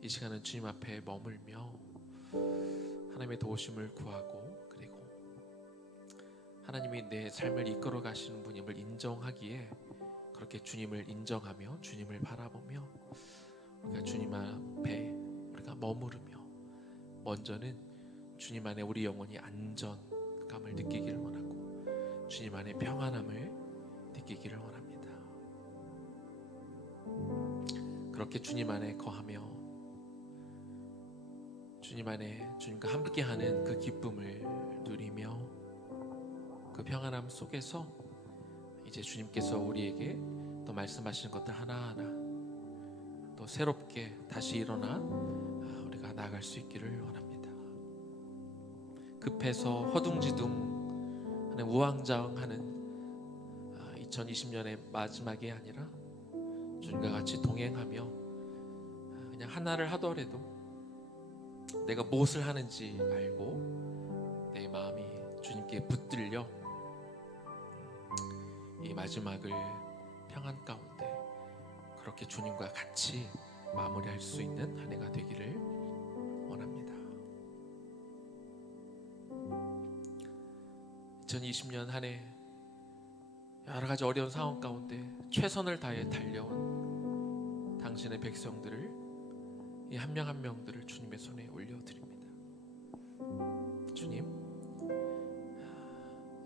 이 시간은 주님 앞에 머물며 하나님의 도우심을 구하고, 그리고 하나님이 내 삶을 이끌어 가시는 분임을 인정하기에 그렇게 주님을 인정하며 주님을 바라보며 우리가 주님 앞에 우리가 머무르며 먼저는 주님 안에 우리 영혼이 안전감을 느끼기를 원하고 주님 안에 평안함을 느끼기를 원합니다. 그렇게 주님 안에 거하며 주님 안에 주님과 함께하는 그 기쁨을 누리며 그 평안함 속에서 이제 주님께서 우리에게 또 말씀하시는 것들 하나하나 또 새롭게 다시 일어나 우리가 나아갈 수 있기를 원합니다. 급해서 허둥지둥하는 우왕좌왕하는 2020년의 마지막이 아니라 주님과 같이 동행하며 그냥 하나를 하더라도 내가 무엇을 하는지 알고 내 마음이 주님께 붙들려 이 마지막을 평안 가운데 그렇게 주님과 같이 마무리할 수 있는 한 해가 되기를 원합니다. 2020년 한 해 여러 가지 어려운 상황 가운데 최선을 다해 달려온 당신의 백성들을 이 한 명 한 명들을 주님의 손에 올려드립니다. 주님,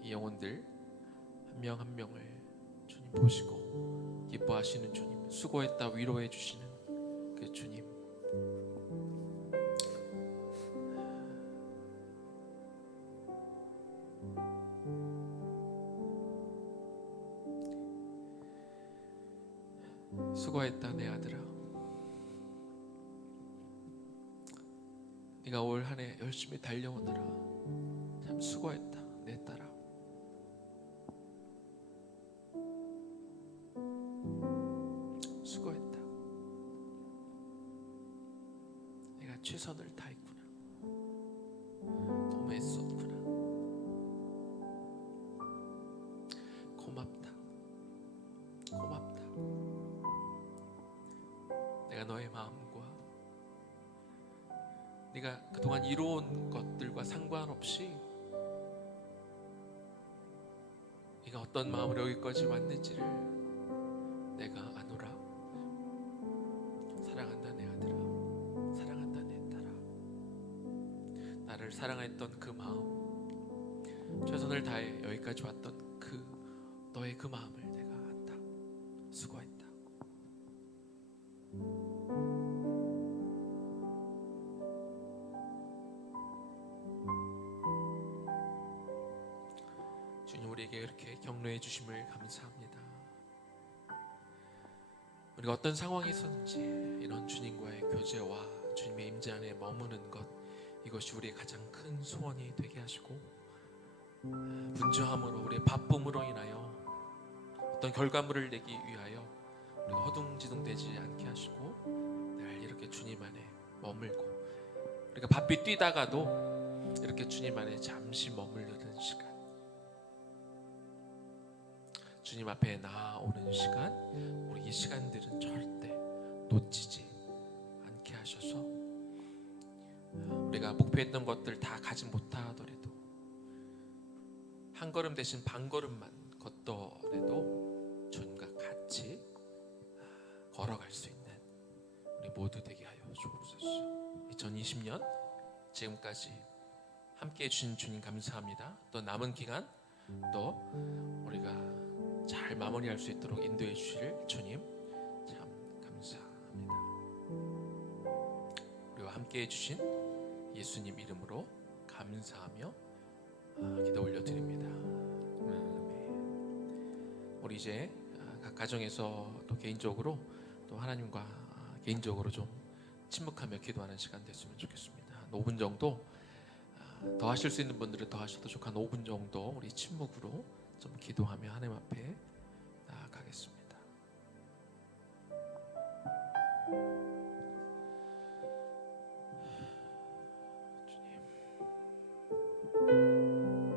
이 영혼들 한 명 한 명을 주님 보시고 기뻐하시는 주님, 수고했다 위로해 주시는 그 주님, 수고했다 내 아들아, 네가 올 한 해 열심히 달려오느라 참 수고했다 내 딸아. 수고했다. 내가 최선을 다했구나. 너무 애썼구나. 고맙다. 고맙다. 내가 너의 마음과 네가 그동안 이루어온 것들과 상관없이 네가 어떤 마음으로 여기까지 왔는지를 내가 아노라. 사랑한다 내 아들아, 사랑한다 내 딸아. 나를 사랑했던 그 마음, 최선을 다해 여기까지 왔던 그 너의 그 마음을 내가 안다. 수고했다. 주님, 우리에게 이렇게 격려해 주심을 감사합니다. 우리가 어떤 상황에 있었는지 이런 주님과의 교제와 주님의 임재 안에 머무는 것, 이것이 우리의 가장 큰 소원이 되게 하시고, 분주함으로 우리의 바쁨으로 인하여 어떤 결과물을 내기 위하여 우리가 허둥지둥되지 않게 하시고 늘 이렇게 주님 안에 머물고, 우리가 바삐 뛰다가도 이렇게 주님 안에 잠시 머무르는 시간, 주님 앞에 나아오는 시간, 우리 이 시간들은 절대 놓치지 않게 하셔서 우리가 목표했던 것들 다 가지 못하더라도 한 걸음 대신 반 걸음만 걷더라도 주님과 같이 걸어갈 수 있는 우리 모두 되게 하여 주옵소서. 2020년 지금까지 함께해 주신 주님 감사합니다. 또 남은 기간 또 우리가 잘 마무리할 수 있도록 인도해 주실 주님 참 감사합니다. 우리와 함께해 주신 예수님 이름으로 감사하며 기도 올려드립니다. 우리 이제 각 가정에서 또 개인적으로 또 하나님과 개인적으로 좀 침묵하며 기도하는 시간 됐으면 좋겠습니다. 한 5분 정도 더 하실 수 있는 분들은 더 하셔도 좋고 한 5분 정도 우리 침묵으로 좀 기도하며 하나님 앞에 나아가겠습니다.